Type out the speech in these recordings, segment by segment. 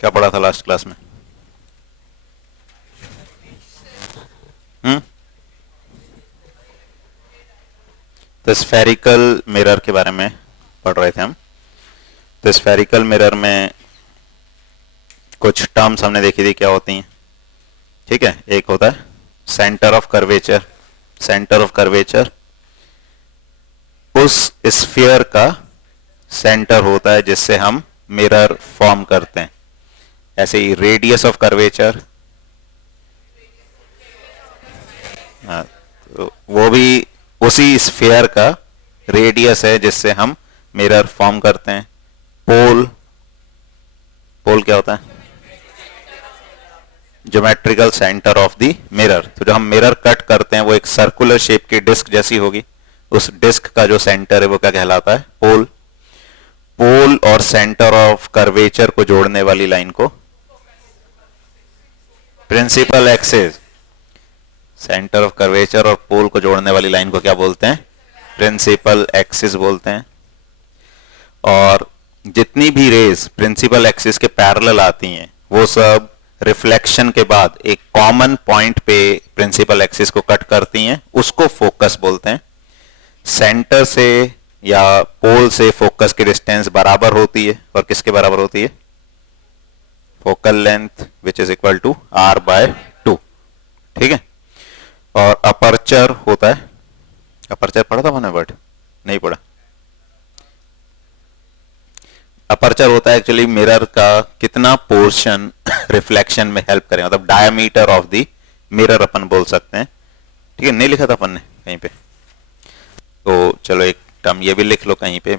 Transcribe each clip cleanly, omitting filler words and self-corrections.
क्या पढ़ा था लास्ट क्लास में? हम्म? तो स्फेरिकल मिरर के बारे में पढ़ रहे थे हम। तो स्फेरिकल मिरर में कुछ टर्म्स हमने देखी थी क्या होती हैं। ठीक है, एक होता है centre of curvature. Centre of curvature उस स्फीयर का सेंटर होता है जिससे हम मिरर फॉर्म करते हैं। ऐसे ही रेडियस ऑफ कर्वेचर, तो वो भी उसी स्फीयर का रेडियस है जिससे हम मिरर फॉर्म करते हैं। पोल, पोल क्या होता है? Geometrical centre of the mirror. तो जो हम मिरर कट करते हैं वो एक सर्कुलर शेप की डिस्क जैसी होगी। उस डिस्क का जो सेंटर है वो क्या कहलाता है? पोल। पोल और सेंटर ऑफ कर्वेचर को जोड़ने वाली लाइन को principal axis. Centre of curvature और पोल को जोड़ने वाली लाइन को क्या बोलते हैं? प्रिंसिपल एक्सिस बोलते हैं। और जितनी भी रेज प्रिंसिपल एक्सिस के पैरेलल आती हैं वो सब रिफ्लेक्शन के बाद एक कॉमन पॉइंट पे प्रिंसिपल एक्सिस को कट करती हैं, उसको फोकस बोलते हैं। सेंटर से या पोल से फोकस की डिस्टेंस बराबर होती है, और किसके बराबर होती है? Focal length which is equal to r by 2। ठीक है। और अपर्चर होता है, अपर्चर पढ़ा था मैंने वर्ड? नहीं पढ़ा। अपर्चर होता है एक्चुअली मिरर का कितना पोर्शन रिफ्लेक्शन में हेल्प करें, मतलब डायमीटर ऑफ द मिरर अपन बोल सकते हैं। ठीक है, नहीं लिखा था अपन ने कहीं पे? तो चलो एक टर्म ये भी लिख लो, कहीं पे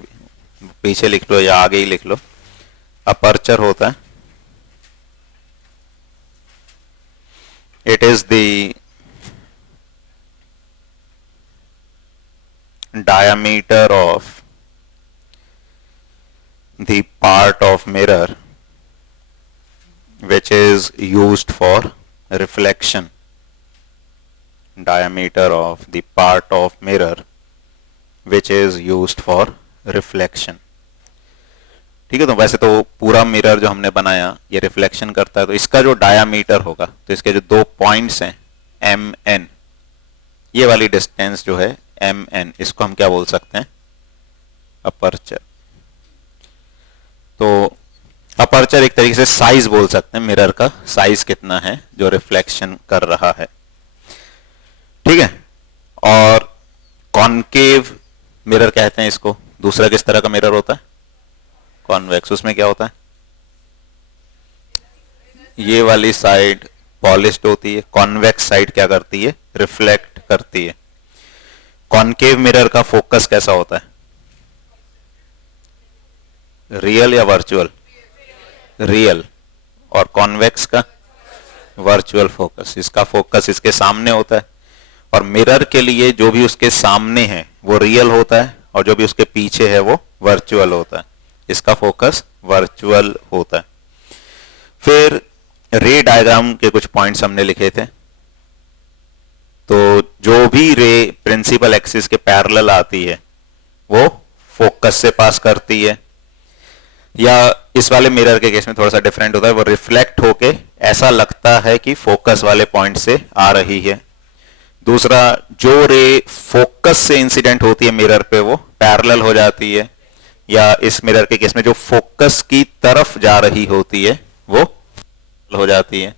पीछे लिख लो या आगे ही लिख लो। अपर्चर होता है, it is the diameter of the part of mirror which is used for reflection. Diameter of the part of mirror which is used for reflection. ठीक है, तो वैसे तो पूरा मिरर जो हमने बनाया ये रिफ्लेक्शन करता है, तो इसका जो डायामीटर होगा, तो इसके जो दो पॉइंट्स हैं एम एन, ये वाली डिस्टेंस जो है एम एन, इसको हम क्या बोल सकते हैं? अपर्चर। तो अपर्चर एक तरीके से साइज बोल सकते हैं, मिरर का साइज कितना है जो रिफ्लेक्शन कर रहा है। ठीक है। और कॉनकेव मिरर कहते हैं इसको। दूसरा किस तरह का मिरर होता है? कॉन्वेक्स। उसमें क्या होता है? ये वाली साइड पॉलिश्ड होती है, कॉन्वेक्स साइड क्या करती है? रिफ्लेक्ट करती है। कॉनकेव मिरर का फोकस कैसा होता है? रियल या वर्चुअल? रियल। और कॉन्वेक्स का वर्चुअल फोकस। इसका फोकस इसके सामने होता है, और मिरर के लिए जो भी उसके सामने है वो रियल होता है, और जो भी उसके पीछे है वो वर्चुअल होता है। इसका फोकस वर्चुअल होता है। फिर रे डायग्राम के कुछ पॉइंट्स हमने लिखे थे। तो जो भी रे प्रिंसिपल एक्सिस के पैरेलल आती है वो फोकस से पास करती है, या इस वाले मिरर के केस में थोड़ा सा डिफरेंट होता है, वो रिफ्लेक्ट होके ऐसा लगता है कि फोकस वाले पॉइंट से आ रही है। दूसरा, जो रे फोकस से इंसिडेंट होती है मिरर पे वो पैरेलल हो जाती है, या इस मिरर के केस में जो फोकस की तरफ जा रही होती है वो हो जाती है।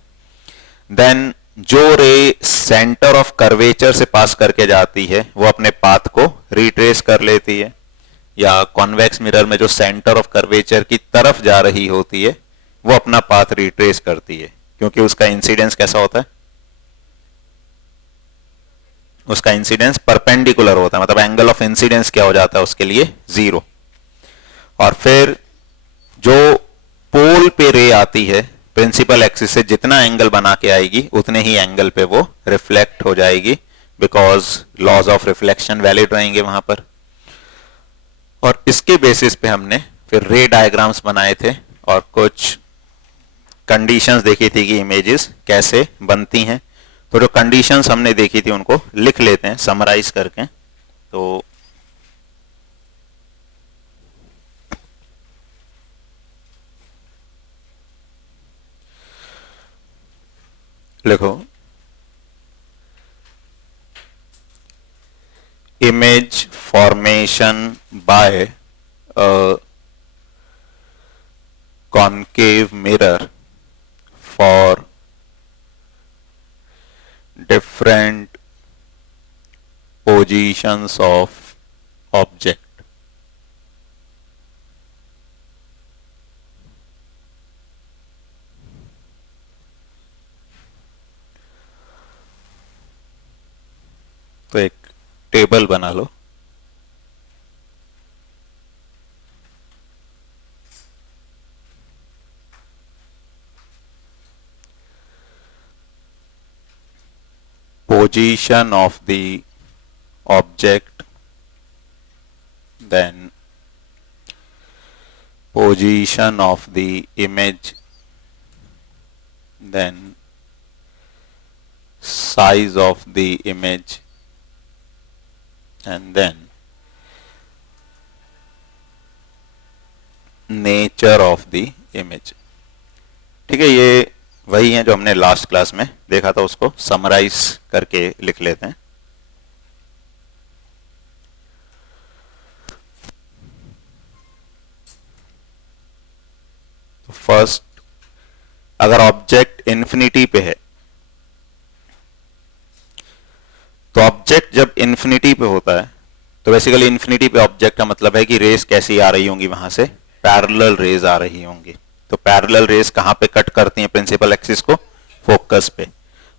देन जो रे सेंटर ऑफ कर्वेचर से पास करके जाती है वो अपने पाथ को रिट्रेस कर लेती है, या कॉन्वेक्स मिरर में जो सेंटर ऑफ कर्वेचर की तरफ जा रही होती है वो अपना पाथ रिट्रेस करती है, क्योंकि उसका इंसिडेंस कैसा होता है? उसका इंसिडेंस परपेंडिकुलर होता है, मतलब एंगल ऑफ इंसिडेंस क्या हो जाता है उसके लिए? 0। और फिर जो पोल पे रे आती है प्रिंसिपल एक्सिस से जितना एंगल बना के आएगी उतने ही एंगल पे वो रिफ्लेक्ट हो जाएगी, because laws of reflection valid रहेंगे वहां पर। और इसके बेसिस पे हमने फिर रे डायग्राम्स बनाए थे और कुछ कंडीशंस देखी थी कि इमेजेस कैसे बनती हैं। तो जो कंडीशंस हमने देखी थी उनको लिख लेते हैं समराइज करके। तो लिखो image formation by a concave mirror for different positions of object. तो एक टेबल बना लो, position of the object, then position of the image, then size of the image, and then nature of the image. ठीक है, ये वही है जो हमने लास्ट क्लास में देखा था, उसको समराइज करके लिख लेते हैं. तो फर्स्ट, अगर ऑब्जेक्ट इन्फिनिटी पे है, तो ऑब्जेक्ट जब इन्फिनिटी पे होता है तो बेसिकली इन्फिनिटी पे ऑब्जेक्ट का मतलब है कि रेस कैसी आ रही होंगी, वहां से पैरेलल रेज आ रही होंगी. तो पैरेलल रेस कहां पे कट करती हैं? प्रिंसिपल एक्सिस को, फोकस पे.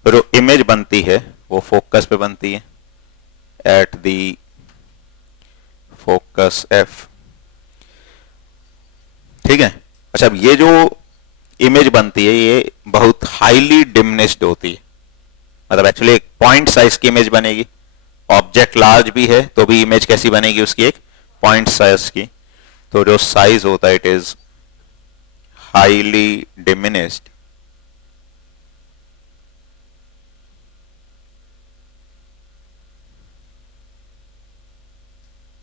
तो जो इमेज बनती है वो फोकस पे बनती है, एट दी फोकस एफ. ठीक है. अच्छा, अब ये जो इमेज बनती है ये बहुत हाईली डिमिनिश्ड होती है, मतलब एक्चुअली एक पॉइंट साइज की इमेज बनेगी. ऑब्जेक्ट लार्ज भी है तो भी इमेज कैसी बनेगी उसकी? एक पॉइंट साइज की. तो जो साइज होता है it is highly diminished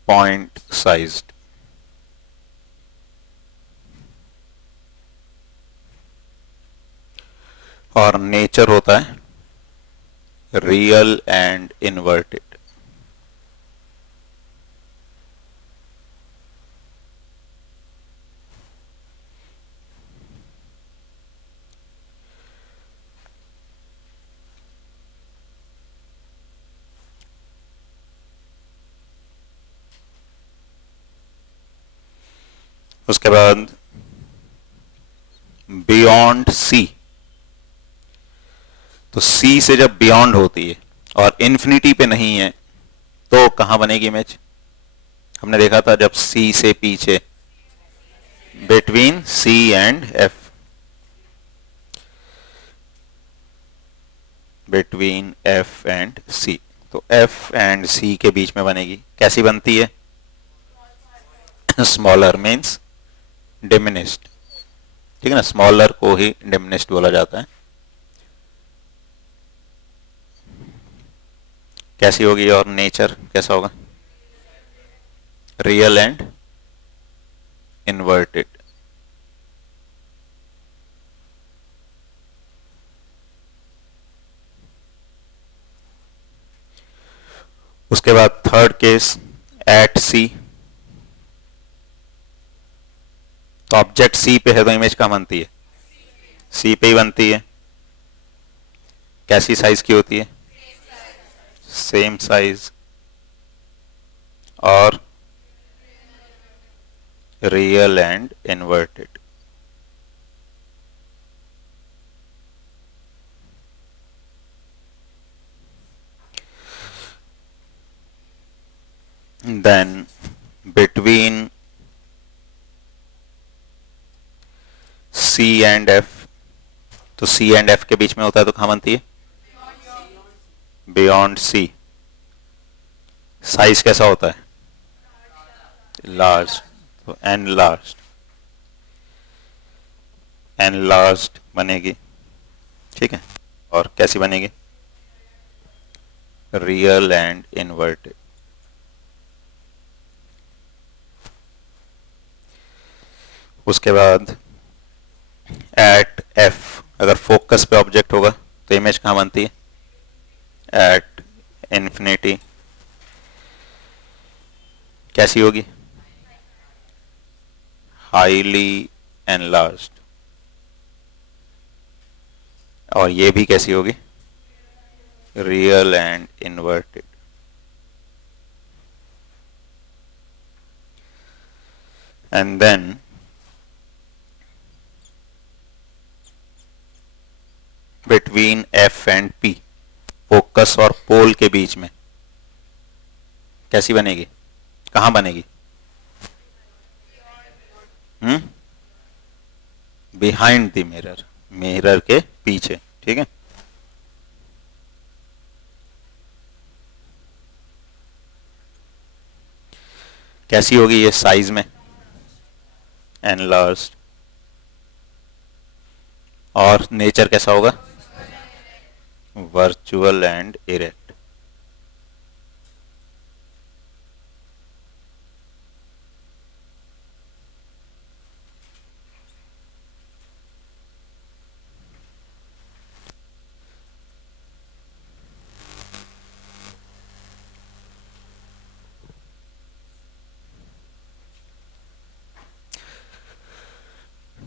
point sized. और नेचर होता है रियल एंड इन्वर्टेड. उसके बाद बियॉन्ड सी. तो सी से जब बियॉन्ड होती है और इन्फिनिटी पे नहीं है तो कहां बनेगी इमेज? हमने देखा था जब सी से पीछे, between C and F, between F and C. तो एफ एंड सी के बीच में बनेगी. कैसी बनती है? Smaller means diminished. ठीक है ना, स्मॉलर को ही डिमिनिश्ड बोला जाता है. कैसी होगी? और नेचर कैसा होगा? Real and inverted. उसके बाद थर्ड केस, एट सी. तो ऑब्जेक्ट सी पे है तो इमेज कहां बनती है? सी पे ही बनती है. कैसी साइज की होती है? सेम साइज और real and inverted. Then between C and F. तो सी एंड एफ के बीच में होता है तो कहां बनती है? बियॉन्ड सी. साइज कैसा होता है? लार्ज. तो एनलार्ज्ड, एनलार्ज्ड बनेगी. ठीक है. और कैसी बनेगी? Real and inverted. उसके बाद एट एफ, अगर फोकस पे ऑब्जेक्ट होगा तो इमेज कहाँ बनती है? At infinity. कैसी होगी? Highly enlarged. और ये भी कैसी होगी? Real and inverted. And then between F and P, focus और पोल के बीच में कैसी बनेगी? कहां बनेगी? बिहाइंड द मिरर, मिरर के पीछे। ठीक है, कैसी होगी ये साइज में? एनलार्ज्ड। और नेचर कैसा होगा? Virtual and erect.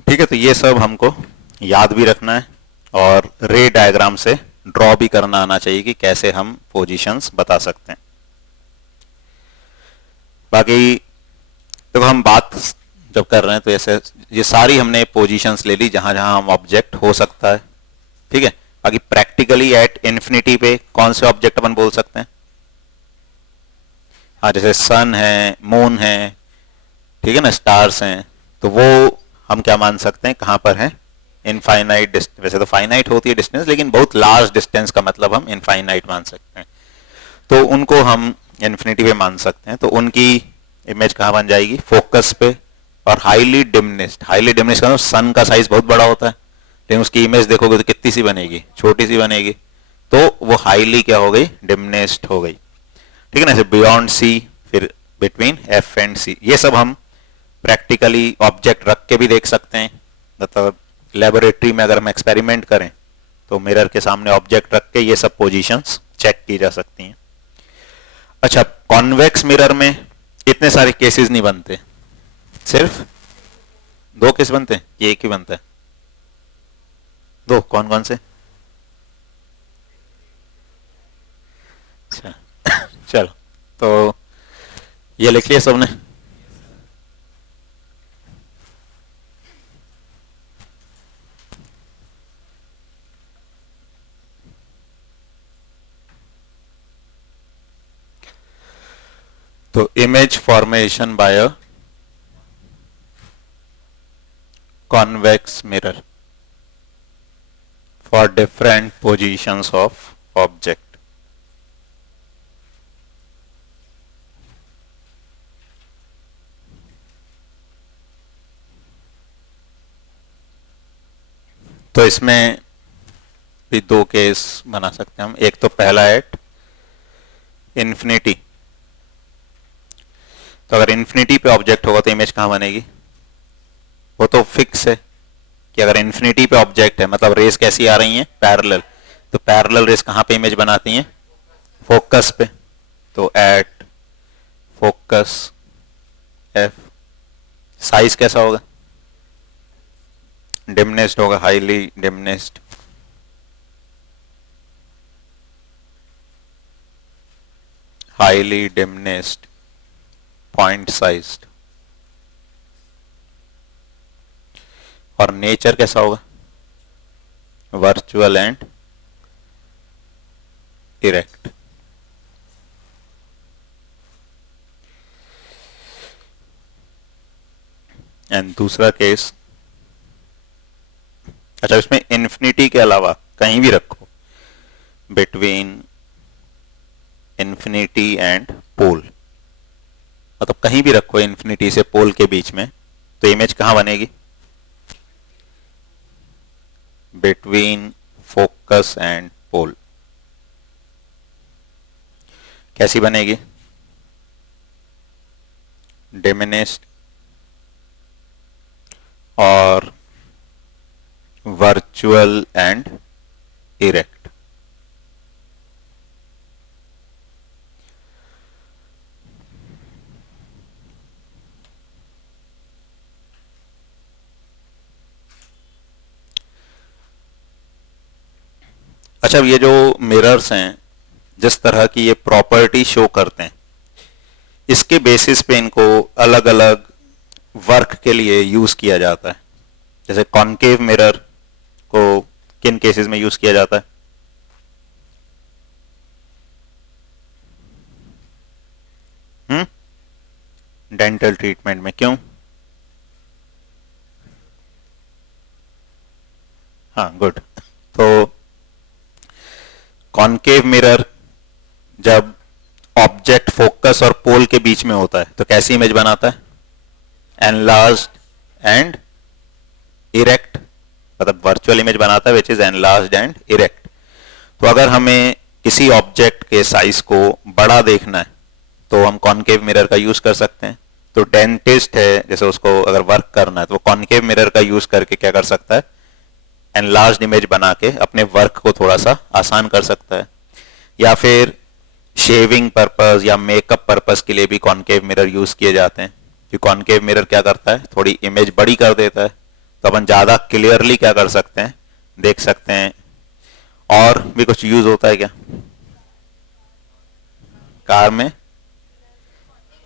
ठीक है, तो ये सब हमको याद भी रखना है और रे डायग्राम से ड्रॉ भी करना आना चाहिए कि कैसे हम पोजीशंस बता सकते हैं। बाकी तो हम बात जब कर रहे हैं तो ऐसे ये सारी हमने पोजीशंस ले ली जहां जहां हम ऑब्जेक्ट हो सकता है। ठीक है, बाकी प्रैक्टिकली एट इन्फिनिटी पे कौन से ऑब्जेक्ट अपन बोल सकते हैं? हाँ, जैसे सन है, मून है, ठीक है ना, स्टार्स हैं, तो वो हम क्या मान सकते हैं? कहां पर है? Infinite distance. वैसे तो फाइनाइट होती है डिस्टेंस, लेकिन बहुत लार्ज डिस्टेंस का मतलब हम इनफाइनाइट मान सकते हैं, तो उनको हम इन्फिनिटी पे मान सकते हैं। तो उनकी इमेज कहां बन जाएगी? फोकस पे। और हाईली डिमिनिश्ड, हाईली डिमिनिश्ड का सन का साइज बहुत बड़ा होता है, लेकिन उसकी इमेज देखोगे तो कितनी सी बनेगी? छोटी सी बनेगी। तो वो हाईली क्या हो गई? डिमिनिश्ड हो गई। ठीक है ना, जैसे बियॉन्ड सी, फिर बिटवीन एफ एंड सी, ये सब हम प्रैक्टिकली ऑब्जेक्ट रख के भी देख सकते हैं। मतलब लेबोरेटरी में अगर हम एक्सपेरिमेंट करें तो मिरर के सामने ऑब्जेक्ट रख के ये सब पोजीशंस चेक की जा सकती हैं। अच्छा, कॉन्वेक्स मिरर में इतने सारे केसेस नहीं बनते, सिर्फ 2 केस बनते हैं कि एक ही बनता है? 2, कौन कौन से? अच्छा चलो, तो ये लिख लिया सबने? तो image formation by a convex mirror for different positions of object. तो इसमें भी 2 केस बना सकते हैं हम। एक तो पहला एट इन्फिनिटी, तो अगर इन्फिनिटी पे ऑब्जेक्ट होगा तो इमेज कहां बनेगी? वो तो फिक्स है कि अगर इन्फिनिटी पे ऑब्जेक्ट है, मतलब रेस कैसी आ रही हैं? पैरेलल। तो पैरेलल रेस कहां पे इमेज बनाती हैं? फोकस पे। तो एट फोकस एफ, साइज कैसा होगा? डिमिनिश्ड होगा, highly diminished. Highly diminished, point sized. और नेचर कैसा होगा? Virtual and erect. एंड दूसरा केस, अच्छा इसमें इन्फिनिटी के अलावा कहीं भी रखो, बिटवीन इन्फिनिटी एंड पोल, मतलब कहीं भी रखो इन्फिनिटी से पोल के बीच में, तो इमेज कहां बनेगी? Between focus and pole. कैसी बनेगी? डिमिनिश्ड और वर्चुअल एंड इरेक्ट। अच्छा, ये जो मिरर्स हैं, जिस तरह की ये प्रॉपर्टी शो करते हैं, इसके बेसिस पे इनको अलग अलग वर्क के लिए यूज किया जाता है। जैसे कॉनकेव मिरर को किन केसेस में यूज किया जाता है? डेंटल ट्रीटमेंट में। क्यों? हाँ, गुड। तो कॉनकेव मिरर जब ऑब्जेक्ट फोकस और पोल के बीच में होता है तो कैसी इमेज बनाता है? एनलार्ज्ड एंड इरेक्ट, मतलब वर्चुअल इमेज बनाता है which is enlarged and erect. तो अगर हमें किसी ऑब्जेक्ट के साइज को बड़ा देखना है तो हम कॉनकेव मिरर का यूज कर सकते हैं। तो डेंटिस्ट है, जैसे उसको अगर वर्क करना है तो वो कॉनकेव मिरर का यूज करके क्या कर सकता है? एनलार्ज्ड इमेज बना के अपने वर्क को थोड़ा सा आसान कर सकता है। या फिर शेविंग पर्पस या मेकअप पर्पस के लिए भी कॉनकेव मिरर यूज किए जाते हैं। कि कॉनकेव मिरर क्या करता है? थोड़ी इमेज बड़ी कर देता है, तो अपन ज्यादा क्लियरली क्या कर सकते हैं? देख सकते हैं। और भी कुछ यूज होता है क्या कार में?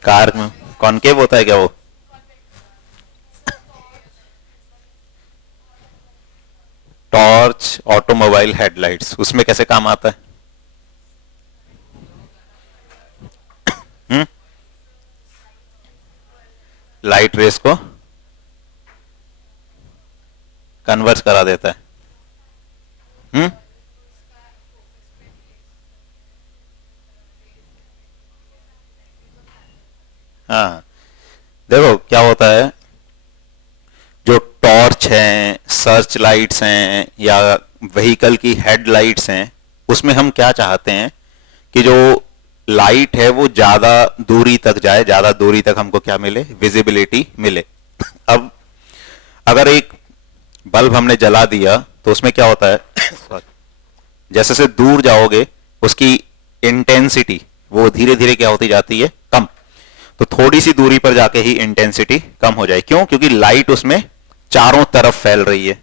कार में कॉनकेव होता है क्या वो? टॉर्च, ऑटोमोबाइल हेडलाइट्स, उसमें कैसे काम आता है? लाइट रेस को कन्वर्स करा देता है। हाँ, देखो क्या होता है, जो टॉर्च हैं, सर्च लाइट्स हैं या व्हीकल की हेडलाइट्स हैं, उसमें हम क्या चाहते हैं कि जो लाइट है वो ज्यादा दूरी तक जाए, ज्यादा दूरी तक हमको क्या मिले? विजिबिलिटी मिले। अब अगर एक बल्ब हमने जला दिया तो उसमें क्या होता है जैसे से दूर जाओगे उसकी इंटेंसिटी वो धीरे धीरे क्या होती जाती है? कम। तो थोड़ी सी दूरी पर जाके ही इंटेंसिटी कम हो जाए। क्यों? क्योंकि लाइट उसमें चारों तरफ फैल रही है।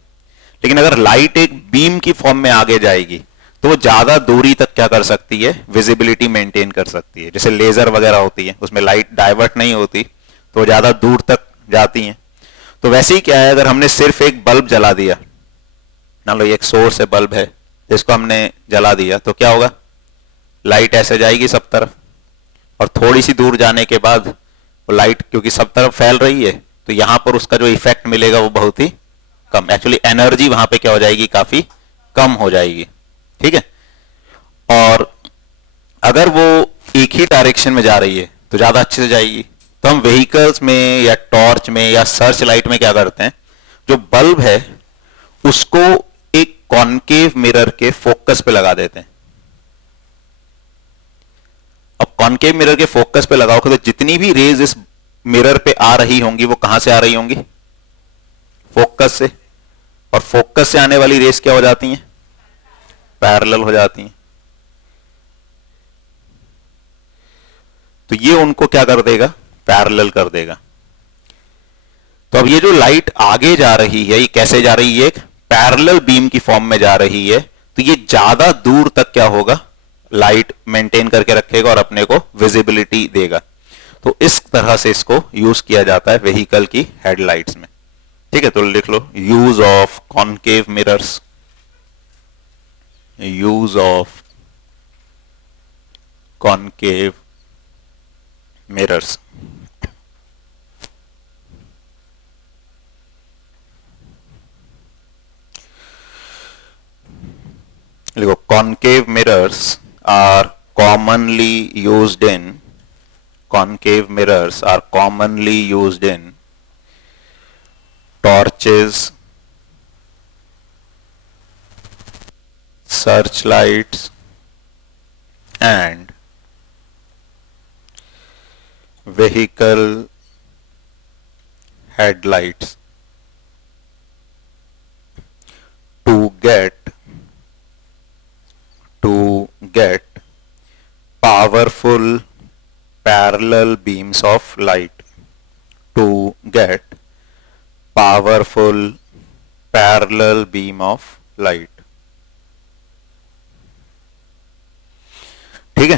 लेकिन अगर लाइट एक बीम की फॉर्म में आगे जाएगी तो वो ज्यादा दूरी तक क्या कर सकती है? विजिबिलिटी मेंटेन कर सकती है। जैसे लेजर वगैरह होती है, उसमें लाइट डाइवर्ट नहीं होती तो वो ज्यादा दूर तक जाती हैं। तो वैसे ही क्या है, अगर हमने सिर्फ एक बल्ब जला दिया, मान लो ये एक सोर्स है, बल्ब है, जिसको हमने जला दिया, तो क्या होगा? लाइट ऐसे जाएगी सब तरफ, और थोड़ी सी दूर जाने के बाद वो लाइट क्योंकि सब तरफ फैल रही है तो यहां पर उसका जो इफेक्ट मिलेगा वो बहुत ही कम। एक्चुअली एनर्जी वहां पे क्या हो जाएगी? काफी कम हो जाएगी। ठीक है। और अगर वो एक ही डायरेक्शन में जा रही है तो ज्यादा अच्छे से जाएगी। तो हम व्हीकल्स में या टॉर्च में या सर्च लाइट में क्या करते हैं, जो बल्ब है उसको एक कॉनकेव मिरर के फोकस पे लगा देते हैं। अब कॉनकेव मिरर के फोकस पे लगाओगे तो जितनी भी रेज इस मिरर पे आ रही होंगी वो कहां से आ रही होंगी? फोकस से। और फोकस से आने वाली रेस क्या हो जाती हैं? पैरेलल हो जाती हैं। तो ये उनको क्या कर देगा? पैरेलल कर देगा। तो अब ये जो लाइट आगे जा रही है ये कैसे जा रही है? एक पैरेलल बीम की फॉर्म में जा रही है। तो ये ज्यादा दूर तक क्या होगा? लाइट मेंटेन करके रखेगा और अपने को विजिबिलिटी देगा। तो इस तरह से इसको यूज किया जाता है व्हीकल की हेडलाइट्स में। ठीक है, तो लिख लो use of concave mirrors, use of concave mirrors. लिखो concave mirrors are commonly used in, concave mirrors are commonly used in torches, searchlights and vehicle headlights to get powerful parallel beams of light, to get powerful parallel beam of light। ठीक है,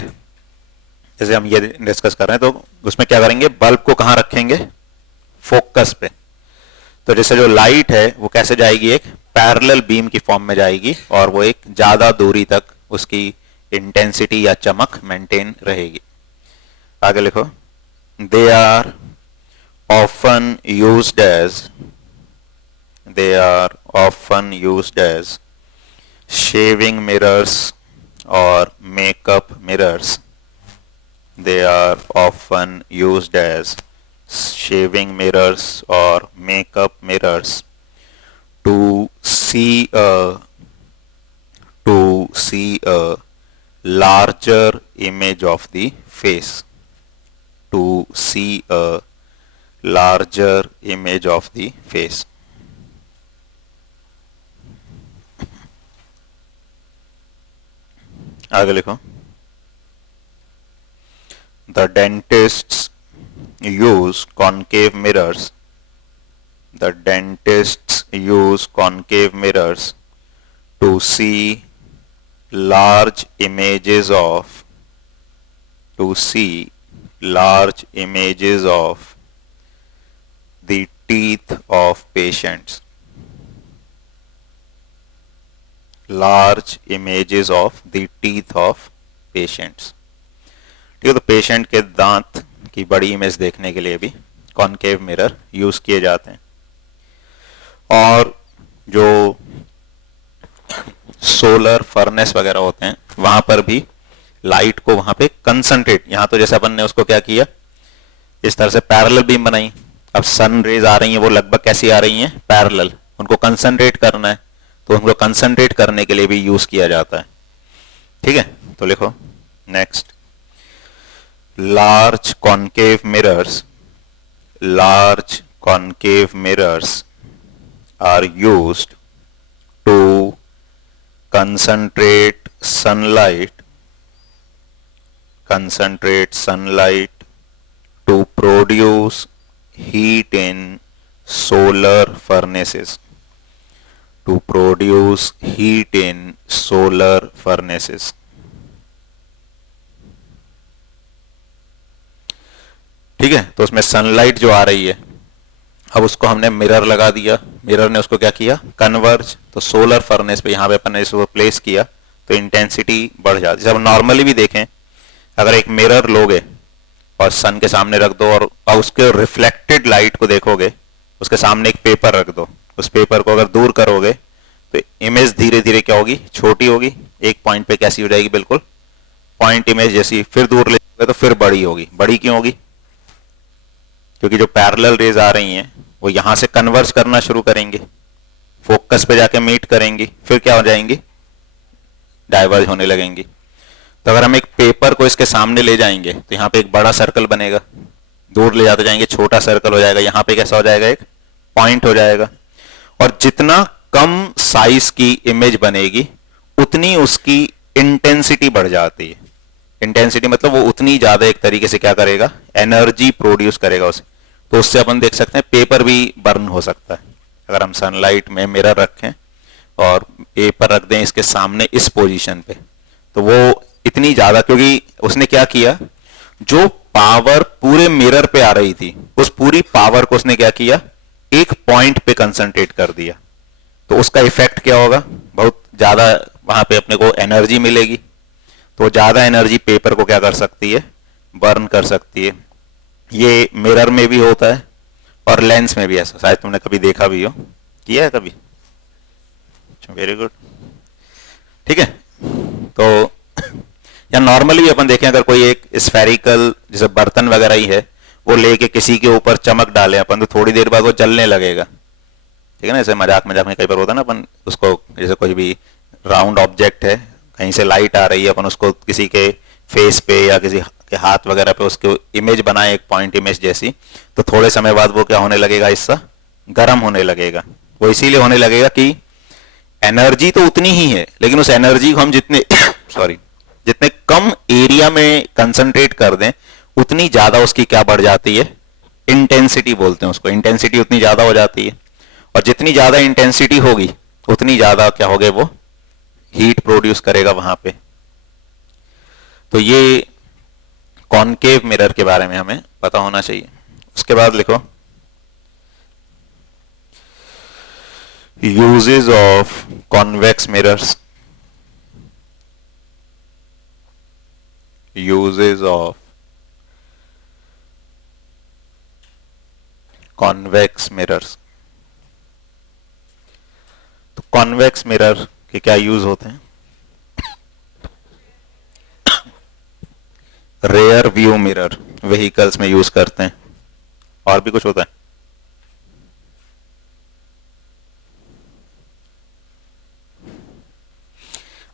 जैसे हम ये discuss कर रहे हैं तो उसमें क्या करेंगे, बल्ब को कहां रखेंगे, फोकस पे। तो जैसे जो लाइट है वो कैसे जाएगी, एक पैरेलल बीम की फॉर्म में जाएगी और वो एक ज्यादा दूरी तक उसकी इंटेंसिटी या चमक मेंटेन रहेगी। आगे लिखो, they are often used as shaving mirrors or makeup mirrors. They are often used as shaving mirrors or makeup mirrors to see a larger image of the face. To see a larger image of the face. आगे लिखो, the dentists use concave mirrors. The dentists use concave mirrors to see large images of the teeth of patients. Large images of the teeth of patients. ठीक है, तो patient के दांत की बड़ी image देखने के लिए भी कॉनकेव मिरर यूज किए जाते हैं। और जो सोलर फर्नेस वगैरह होते हैं वहां पर भी लाइट को वहां पे कंसंट्रेट, यहां तो जैसे अपन ने उसको क्या किया, इस तरह से पैरेलल बीम बनाई। अब सन रेज आ रही हैं, वो लगभग कैसी आ रही हैं, पैरेलल, उनको कंसंट्रेट करना है तो उनको कंसंट्रेट करने के लिए भी यूज किया जाता है। ठीक है, तो लिखो next, large concave mirrors are used to concentrate sunlight to produce heat in solar furnaces. ठीक है, तो उसमें सनलाइट जो आ रही है, अब उसको हमने मिरर लगा दिया, मिरर ने उसको क्या किया, कन्वर्ज। तो सोलर फर्नेस पे यहाँ पे अपन ने इसको प्लेस किया तो इंटेंसिटी बढ़ जाती है। जब नॉर्मली भी देखें, अगर एक मिरर लोगे और सन के सामने रख दो और उसके रिफ्लेक्टेड लाइट को देखोगे, उसके सामने एक पेपर रख दो, उस पेपर को अगर दूर करोगे तो इमेज धीरे धीरे क्या होगी, छोटी होगी, एक पॉइंट पे कैसी हो जाएगी, बिल्कुल पॉइंट इमेज जैसी। फिर दूर ले जाओगे तो फिर बड़ी होगी। बड़ी क्यों होगी, क्योंकि जो पैरेलल रेज आ रही हैं वो यहां से कन्वर्ज करना शुरू करेंगे, फोकस पे जाके मीट करेंगी, फिर क्या हो जाएंगी, डाइवर्ज होने लगेंगी। तो अगर हम एक पेपर को इसके सामने ले जाएंगे तो यहाँ पे एक बड़ा सर्कल बनेगा, दूर ले जाते जाएंगे छोटा सर्कल हो जाएगा, यहाँ पे कैसा हो जाएगा, एक पॉइंट हो जाएगा। और जितना कम साइज की इमेज बनेगी उतनी उसकी इंटेंसिटी बढ़ जाती है। इंटेंसिटी मतलब वो उतनी ज्यादा एक तरीके से क्या करेगा, एनर्जी प्रोड्यूस करेगा उसे। तो उससे अपन देख सकते हैं पेपर भी बर्न हो सकता है। अगर हम सनलाइट में मिरर रखें और पेपर रख दें इसके सामने इस पोजीशन पे, तो वो इतनी ज्यादा, क्योंकि उसने क्या किया, जो पावर पूरे मिरर पे आ रही थी उस पूरी पावर को उसने क्या किया, एक पॉइंट पे कंसंट्रेट कर दिया। तो उसका इफेक्ट क्या होगा, बहुत ज्यादा वहां पे अपने को एनर्जी मिलेगी। तो ज्यादा एनर्जी पेपर को क्या कर सकती है, बर्न कर सकती है। ये मिरर में भी होता है और लेंस में भी ऐसा, शायद तुमने कभी देखा भी हो, किया है कभी, वेरी गुड। ठीक है, तो या नॉर्मली भी अपन देखें, अगर कोई एक स्फेरिकल जैसे बर्तन वगैरह ही है, वो लेके किसी के ऊपर चमक डाले अपन, तो थोड़ी देर बाद वो जलने लगेगा। ठीक है ना, ऐसे मजाक मजाक में कई बार होता है ना, अपन उसको जैसे कोई भी राउंड ऑब्जेक्ट है, कहीं से लाइट आ रही है, अपन उसको किसी के फेस पे या किसी के हाथ वगैरह पे उसको इमेज बनाए, एक पॉइंट इमेज जैसी, तो थोड़े समय बाद वो क्या होने लगेगा, हिस्सा गर्म होने लगेगा। वो इसीलिए होने लगेगा कि एनर्जी तो उतनी ही है, लेकिन उस एनर्जी को हम जितने जितने कम एरिया में कंसंट्रेट कर दें उतनी ज्यादा उसकी क्या बढ़ जाती है, इंटेंसिटी बोलते हैं उसको। इंटेंसिटी उतनी ज्यादा हो जाती है, और जितनी ज्यादा इंटेंसिटी होगी उतनी ज्यादा क्या होगा, वो हीट प्रोड्यूस करेगा वहां पे। तो ये कॉनकेव मिरर के बारे में हमें पता होना चाहिए। उसके बाद लिखो uses of convex mirrors. Uses of convex mirrors. तो कॉन्वेक्स मिरर के क्या यूज होते हैं? रेयर व्यू मिरर व्हीकल्स में यूज करते हैं। और भी कुछ होता है?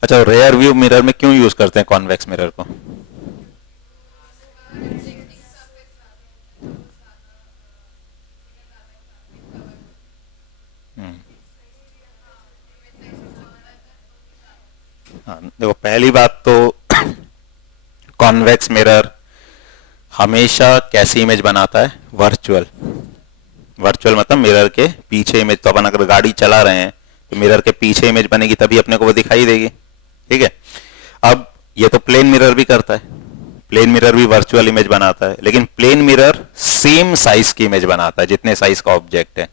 अच्छा, रेयर व्यू मिरर में क्यों यूज करते हैं कॉन्वेक्स मिरर को? हाँ, देखो पहली बात तो कॉन्वेक्स मिरर हमेशा कैसी इमेज बनाता है? वर्चुअल। वर्चुअल मतलब मिरर के पीछे इमेज। तो अपन अगर गाड़ी चला रहे हैं तो मिरर के पीछे इमेज बनेगी, तभी अपने को वो दिखाई देगी। ठीक है, अब ये तो प्लेन मिरर भी करता है, प्लेन मिरर भी वर्चुअल इमेज बनाता है, लेकिन प्लेन मिरर सेम साइज की इमेज बनाता है जितने साइज का ऑब्जेक्ट है।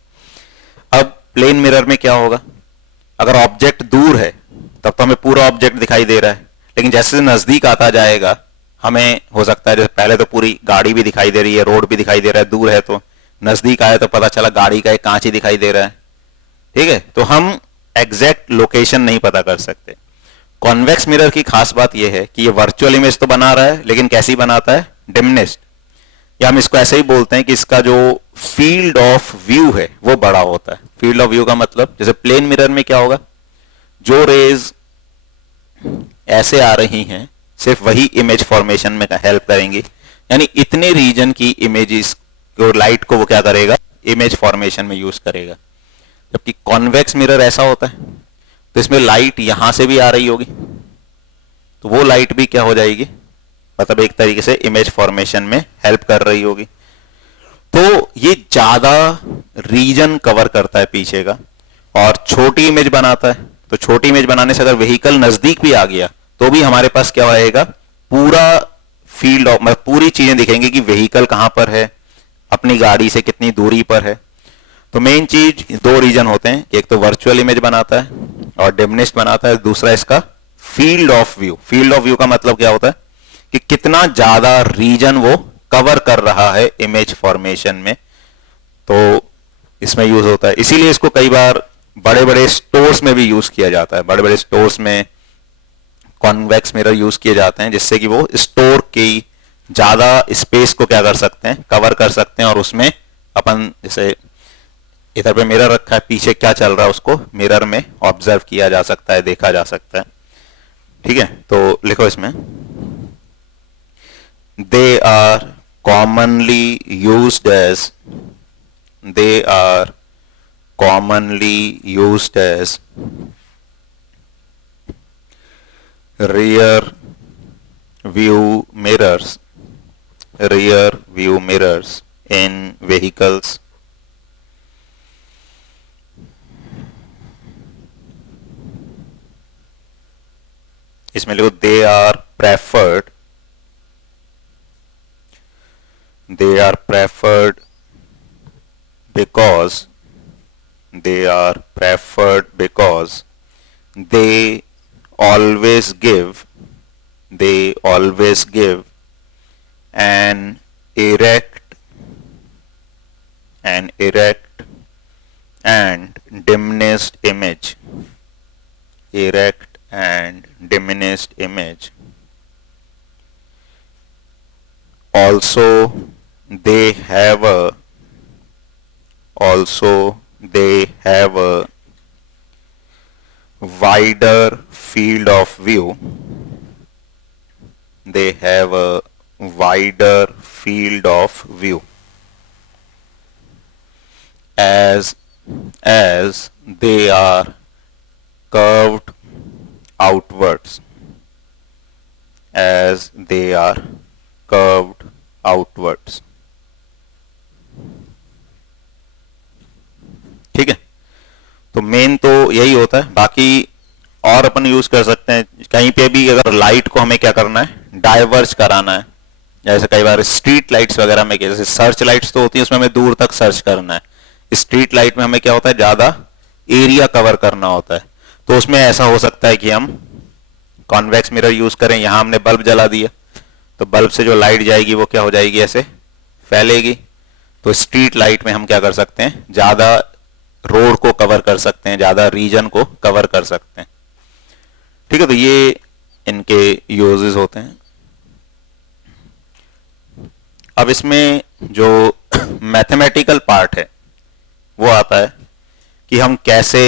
अब प्लेन मिरर में क्या होगा? अगर ऑब्जेक्ट दूर है तब तो हमें पूरा ऑब्जेक्ट दिखाई दे रहा है, लेकिन जैसे नजदीक आता जाएगा हमें हो सकता है, जैसे पहले तो पूरी गाड़ी भी दिखाई दे रही है, रोड भी दिखाई दे रहा है, दूर है तो नजदीक आया तो पता चला गाड़ी का एक कांच ही दिखाई दे रहा है। ठीक है, तो हम एग्जैक्ट लोकेशन नहीं पता कर सकते। कॉन्वेक्स मिरर की खास बात यह है कि ये वर्चुअल इमेज तो बना रहा है, लेकिन कैसी बनाता है? डिमिनिश्ड। या हम इसको ऐसे ही बोलते हैं कि इसका जो फील्ड ऑफ व्यू है वो बड़ा होता है। फील्ड ऑफ व्यू का मतलब, जैसे प्लेन मिरर में क्या होगा? जो रेज ऐसे आ रही हैं सिर्फ वही इमेज फॉर्मेशन में हेल्प करेंगी, यानी इतने रीजन की इमेजेस को, लाइट को वो क्या करेगा? इमेज फॉर्मेशन में यूज करेगा। जबकि कॉन्वेक्स मिरर ऐसा होता है तो इसमें लाइट यहां से भी आ रही होगी, तो वो लाइट भी क्या हो जाएगी? मतलब एक तरीके से इमेज फॉर्मेशन में हेल्प कर रही होगी। तो ये ज्यादा रीजन कवर करता है पीछे का और छोटी इमेज बनाता है। तो छोटी इमेज बनाने से अगर व्हीकल नजदीक भी आ गया तो भी हमारे पास क्या रहेगा? पूरा फील्ड ऑफ, मतलब पूरी चीजें दिखेंगी कि व्हीकल कहां पर है, अपनी गाड़ी से कितनी दूरी पर है। तो मेन चीज दो रीजन होते हैं, एक तो वर्चुअल इमेज बनाता है और डिमिनिश्ड बनाता है, दूसरा इसका field of view. Field of view का मतलब क्या होता है? कि कितना ज्यादा रीजन वो कवर कर रहा है इमेज फॉर्मेशन में, तो इसमें यूज होता है। इसीलिए इसको कई बार बड़े बड़े स्टोर्स में भी यूज किया जाता है। बड़े बड़े स्टोर्स में कॉन्वेक्स मिरर यूज किए जाते हैं, जिससे कि वो स्टोर की ज्यादा स्पेस को क्या कर सकते हैं? कवर कर सकते हैं। और उसमें अपन जैसे इधर पे मिरर रखा है, पीछे क्या चल रहा है उसको मिरर में ऑब्जर्व किया जा सकता है, देखा जा सकता है। ठीक है, तो लिखो इसमें they are commonly used as, they are commonly used as rear view mirrors, rear view mirrors in vehicles, इसमें लिखो they are preferred, they are preferred because, they are preferred because they always give, they always give an erect, an erect and diminished image, erect and diminished image. Also they have a, also they have a wider field of view, they have a wider field of view as they are curved outwards, as they are curved outwards. ठीक है, तो main तो यही होता है। बाकी और अपन use कर सकते हैं, कहीं पे भी अगर लाइट को हमें क्या करना है? डाइवर्ज कराना है, जैसे कई बार स्ट्रीट लाइट्स वगैरह में, जैसे सर्च लाइट्स तो होती है उसमें हमें दूर तक सर्च करना है, स्ट्रीट लाइट में हमें क्या होता है ज्यादा एरिया कवर करना होता है, तो उसमें ऐसा हो सकता है कि हम कॉन्वेक्स मिरर यूज करें। यहां हमने बल्ब जला दिया तो बल्ब से जो लाइट जाएगी वो क्या हो जाएगी, ऐसे फैलेगी। तो स्ट्रीट लाइट में हम क्या कर सकते हैं, ज्यादा रोड को कवर कर सकते हैं, ज्यादा रीजन को कवर कर सकते हैं। ठीक है, तो ये इनके यूजेस होते हैं। अब इसमें जो मैथमेटिकल पार्ट है वो आता है कि हम कैसे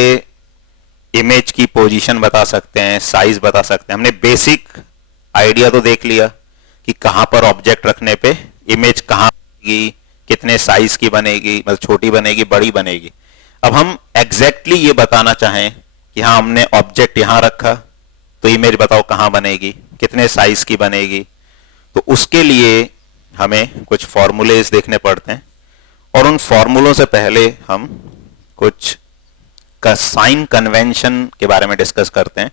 इमेज की पोजीशन बता सकते हैं, साइज बता सकते हैं। हमने बेसिक आइडिया तो देख लिया कि कहां पर ऑब्जेक्ट रखने पे इमेज कहां बनेगी, कितने साइज की बनेगी, मतलब छोटी बनेगी बड़ी बनेगी। अब हम एग्जैक्टली ये बताना चाहें कि हाँ हमने ऑब्जेक्ट यहां रखा तो इमेज बताओ कहां बनेगी, कितने साइज की बनेगी, तो उसके लिए हमें कुछ फॉर्मूलेज देखने पड़ते हैं। और उन फॉर्मूलों से पहले हम कुछ का साइन कन्वेंशन के बारे में डिस्कस करते हैं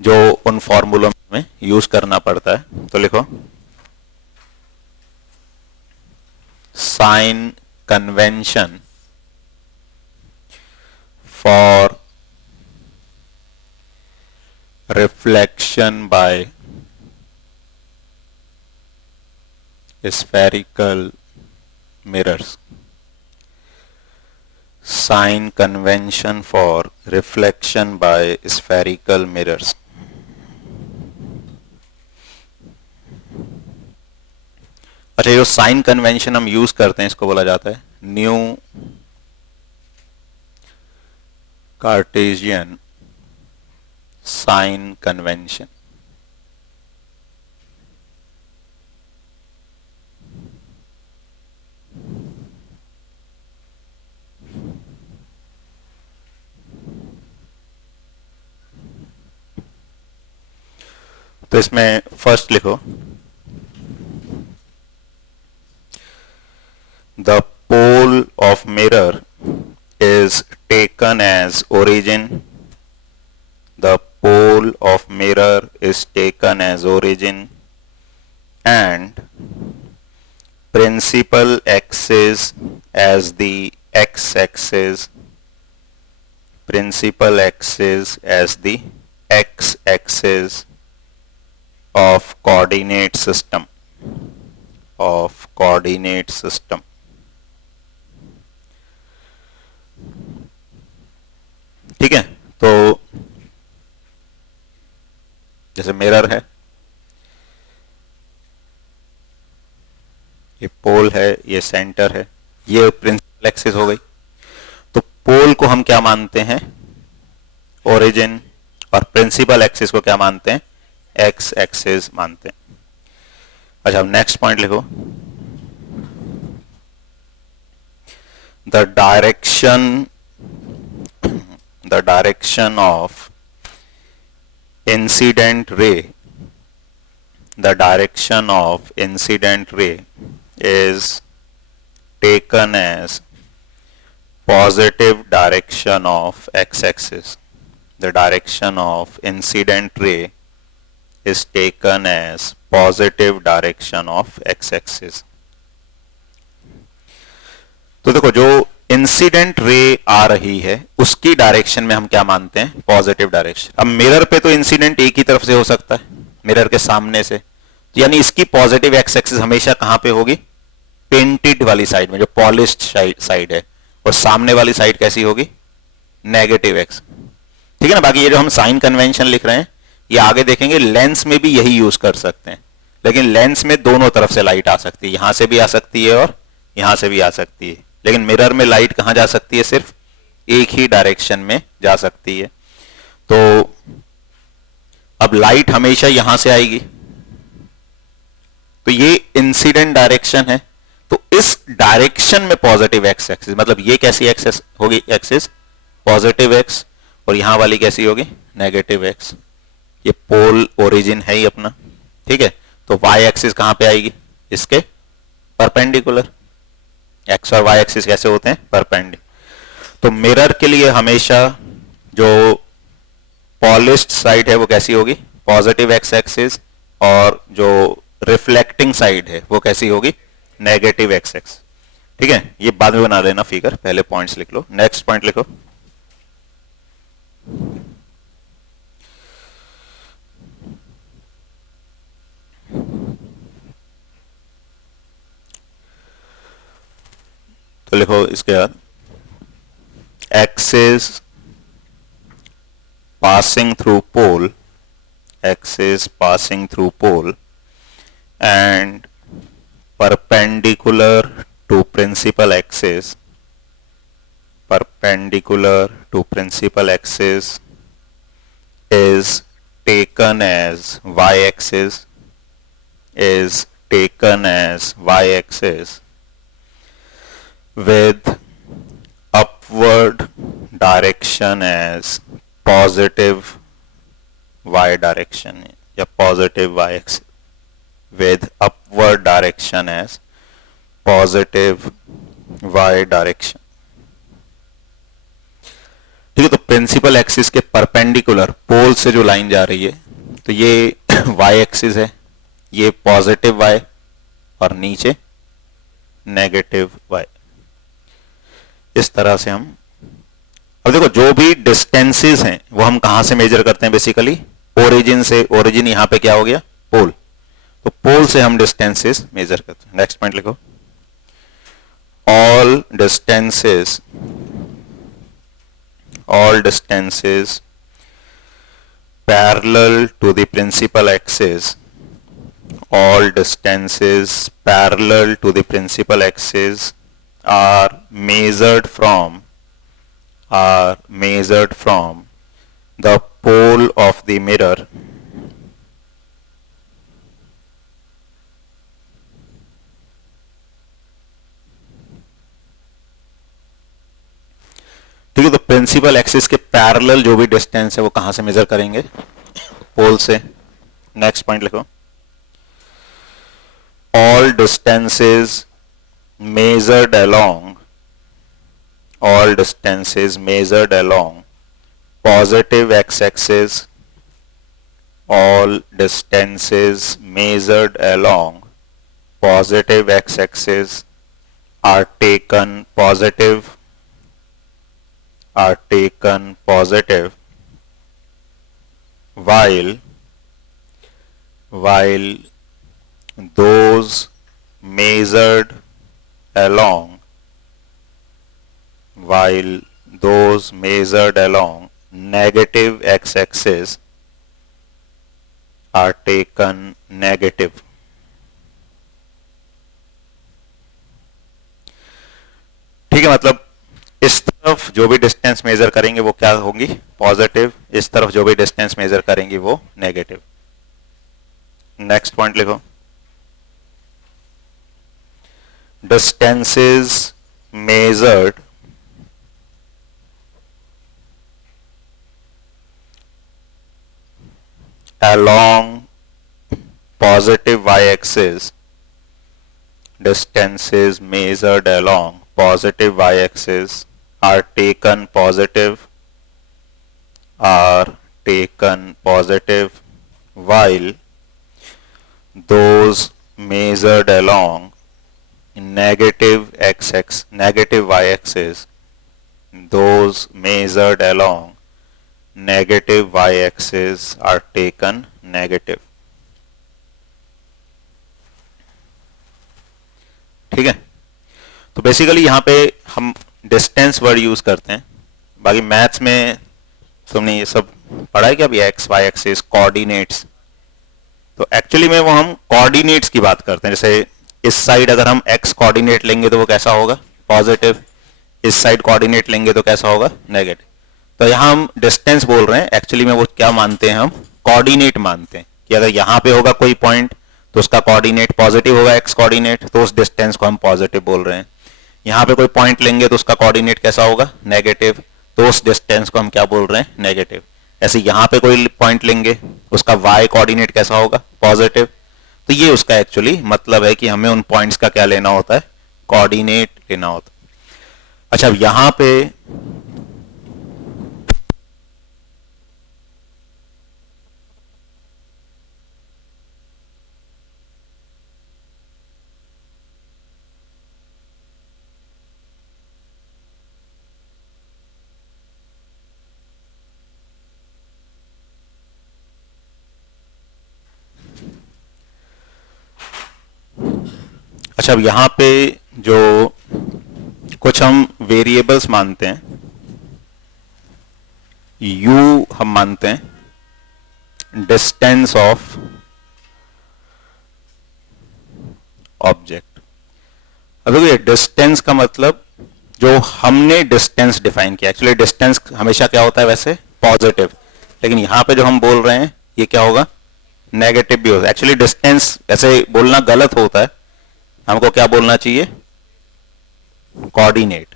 जो उन फॉर्मूलों में यूज करना पड़ता है। तो लिखो sign convention for reflection by spherical mirrors. Sign convention for reflection by spherical mirrors. अच्छा, जो साइन कन्वेंशन हम यूज करते हैं इसको बोला जाता है न्यू कार्टेशियन साइन कन्वेंशन। तो इसमें फर्स्ट लिखो the pole of mirror is taken as origin. The pole of mirror is taken as origin and principal axis as the x axis. Principal axis as the x axis of coordinate system, of coordinate system। ठीक है, तो जैसे mirror है, ये पोल है, ये centre है, ये प्रिंसिपल एक्सिस हो गई। तो पोल को हम क्या मानते हैं, ओरिजिन, और प्रिंसिपल एक्सिस को क्या मानते हैं, एक्स एक्सिस मानते हैं। अच्छा, अब नेक्स्ट पॉइंट लिखो the direction of incident ray, the direction of incident ray is taken as positive direction of x axis. The direction of incident ray is taken as positive direction of x-axis। तो देखो, जो incident ray आ रही है उसकी direction में हम क्या मानते हैं, पॉजिटिव डायरेक्शन। अब मिरर पे तो इंसिडेंट एक ही तरफ से हो सकता है, मिरर के सामने से, तो यानी इसकी पॉजिटिव एक्स एक्सिस हमेशा कहां पे होगी, पेंटेड वाली साइड में, जो पॉलिश्ड साइड है। और सामने वाली साइड कैसी होगी, नेगेटिव एक्स। ठीक है ना। बाकी ये जो हम साइन कन्वेंशन लिख रहे हैं ये आगे देखेंगे, लेंस में भी यही यूज कर सकते हैं, लेकिन लेंस में दोनों तरफ से लाइट आ सकती है, यहां से भी आ सकती है और यहां से भी आ सकती है। लेकिन मिरर में लाइट कहां जा सकती है, सिर्फ एक ही डायरेक्शन में जा सकती है। तो अब लाइट हमेशा यहां से आएगी, तो ये इंसिडेंट डायरेक्शन है, तो इस डायरेक्शन में पॉजिटिव एक्स एक्सिस, मतलब ये कैसी एक्सिस होगी, एक्सिस पॉजिटिव एक्स, और यहां वाली कैसी होगी, नेगेटिव एक्स। ये पोल ओरिजिन है ही अपना। ठीक है, तो वाई एक्सिस कहां पे आएगी, इसके परपेंडिकुलर। एक्स और वाई एक्सिस कैसे होते हैं, परपेंडिकुलर। तो मिरर के लिए हमेशा जो पॉलिश्ड साइड है वो कैसी होगी, पॉजिटिव एक्स एक्सिस, और जो रिफ्लेक्टिंग साइड है वो कैसी होगी, नेगेटिव एक्स एक्स। ठीक है, ये बाद में बना लेना फिगर, पहले पॉइंट्स लिख लो। नेक्स्ट पॉइंट लिखो, तो लिखो इसके बाद axis passing through pole, axis passing through pole and perpendicular to principal axis, perpendicular to principal axis is taken as y-axis, is taken as y-axis with upward direction as positive y direction या positive y axis, with upward direction as positive y direction. ठीक है, तो principal axis के perpendicular pole से जो line जा रही है, तो ये y एक्सिस है, ये पॉजिटिव y और नीचे नेगेटिव y। इस तरह से हम, अब देखो जो भी डिस्टेंसेस हैं वो हम कहां से मेजर करते हैं, बेसिकली ओरिजिन से। ओरिजिन यहां पे क्या हो गया, पोल, तो पोल से हम डिस्टेंसेस मेजर करते हैं। नेक्स्ट पॉइंट लिखो, all distances parallel to the principal axis, all distances parallel to the principal axis are measured from the pole of the mirror ठीक है, तो प्रिंसिपल एक्सिस के पैरेलल जो भी डिस्टेंस है वो कहां से मेजर करेंगे, पोल से। नेक्स्ट पॉइंट लिखो, all distances measured along positive x-axis, all distances measured along positive x-axis are taken positive while those measured along negative x-axis are taken negative। ठीक है, मतलब इस तरफ जो भी डिस्टेंस मेजर करेंगे वो क्या होंगी, पॉजिटिव, इस तरफ जो भी डिस्टेंस मेजर करेंगे वो नेगेटिव। नेक्स्ट पॉइंट लिखो, distances measured along positive y-axis, distances measured along positive y-axis are taken positive while those measured along negative y-axis, those measured along negative y-axis are taken negative। ठीक है, तो basically यहां पे हम distance word use करते हैं। बाकी maths में तुमने ये सब पढ़ा है क्या अभी, एक्स वाई एक्सिस, कोऑर्डिनेट्स, तो एक्चुअली में वो हम कोऑर्डिनेट्स की बात करते हैं। जैसे इस साइड अगर हम एक्स कोऑर्डिनेट लेंगे तो वो कैसा होगा, पॉजिटिव, इस साइड कोऑर्डिनेट लेंगे तो कैसा होगा, नेगेटिव। तो यहां हम डिस्टेंस बोल रहे हैं, एक्चुअली में वो क्या मानते हैं, हम कोऑर्डिनेट मानते हैं कि अगर यहां पे होगा कोई पॉइंट तो उसका कोऑर्डिनेट पॉजिटिव होगा, एक्स कोऑर्डिनेट, तो उस डिस्टेंस को हम पॉजिटिव बोल रहे हैं। यहां पे कोई पॉइंट लेंगे तो उसका कोऑर्डिनेट कैसा होगा, नेगेटिव, तो उस डिस्टेंस को हम क्या बोल रहे हैं, नेगेटिव। ऐसे यहां पे कोई पॉइंट लेंगे उसका वाई कोऑर्डिनेट कैसा होगा, पॉजिटिव, तो ये उसका एक्चुअली मतलब है कि हमें उन पॉइंट्स का क्या लेना होता है, कोऑर्डिनेट लेना होता है। अच्छा, अब यहां पे अच्छा, अब यहां पे जो कुछ हम वेरिएबल्स मानते हैं, u हम मानते हैं डिस्टेंस ऑफ ऑब्जेक्ट। अब देखो, ये डिस्टेंस का मतलब जो हमने डिस्टेंस डिफाइन किया, एक्चुअली डिस्टेंस हमेशा क्या होता है वैसे, पॉजिटिव, लेकिन यहां पे जो हम बोल रहे हैं ये क्या होगा, नेगेटिव भी होगा। एक्चुअली डिस्टेंस ऐसे बोलना गलत होता है, हमको क्या बोलना चाहिए, कोऑर्डिनेट।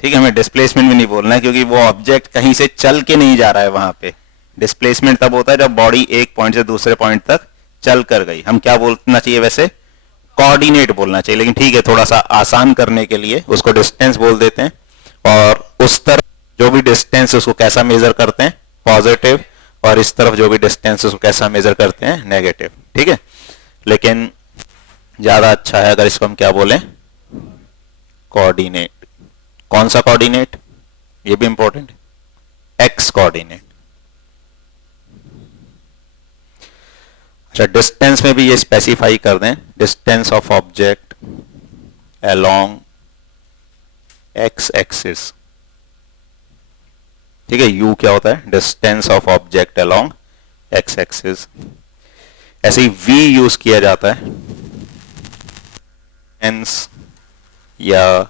ठीक है, हमें डिस्प्लेसमेंट भी नहीं बोलना है, क्योंकि वो ऑब्जेक्ट कहीं से चल के नहीं जा रहा है वहां पे। डिस्प्लेसमेंट तब होता है जब बॉडी एक पॉइंट से दूसरे पॉइंट तक चल कर गई। हम क्या बोलना चाहिए वैसे, कोऑर्डिनेट बोलना चाहिए, लेकिन ठीक है, थोड़ा सा आसान करने के लिए उसको डिस्टेंस बोल देते हैं। और उस तरफ जो भी डिस्टेंस उसको कैसा मेजर करते हैं, पॉजिटिव, और इस तरफ जो भी डिस्टेंस उसको कैसा मेजर करते हैं, नेगेटिव। ठीक है, लेकिन ज्यादा अच्छा है अगर इसको हम क्या बोलें, कोऑर्डिनेट। कौन सा कोऑर्डिनेट, ये भी इंपॉर्टेंट है, एक्स कोऑर्डिनेट। अच्छा, डिस्टेंस में भी ये स्पेसिफाई कर दें, distance of object along x axis. ठीक है, यू क्या होता है, distance of object along x axis. ऐसे ही वी यूज किया जाता है डिस्टेंस या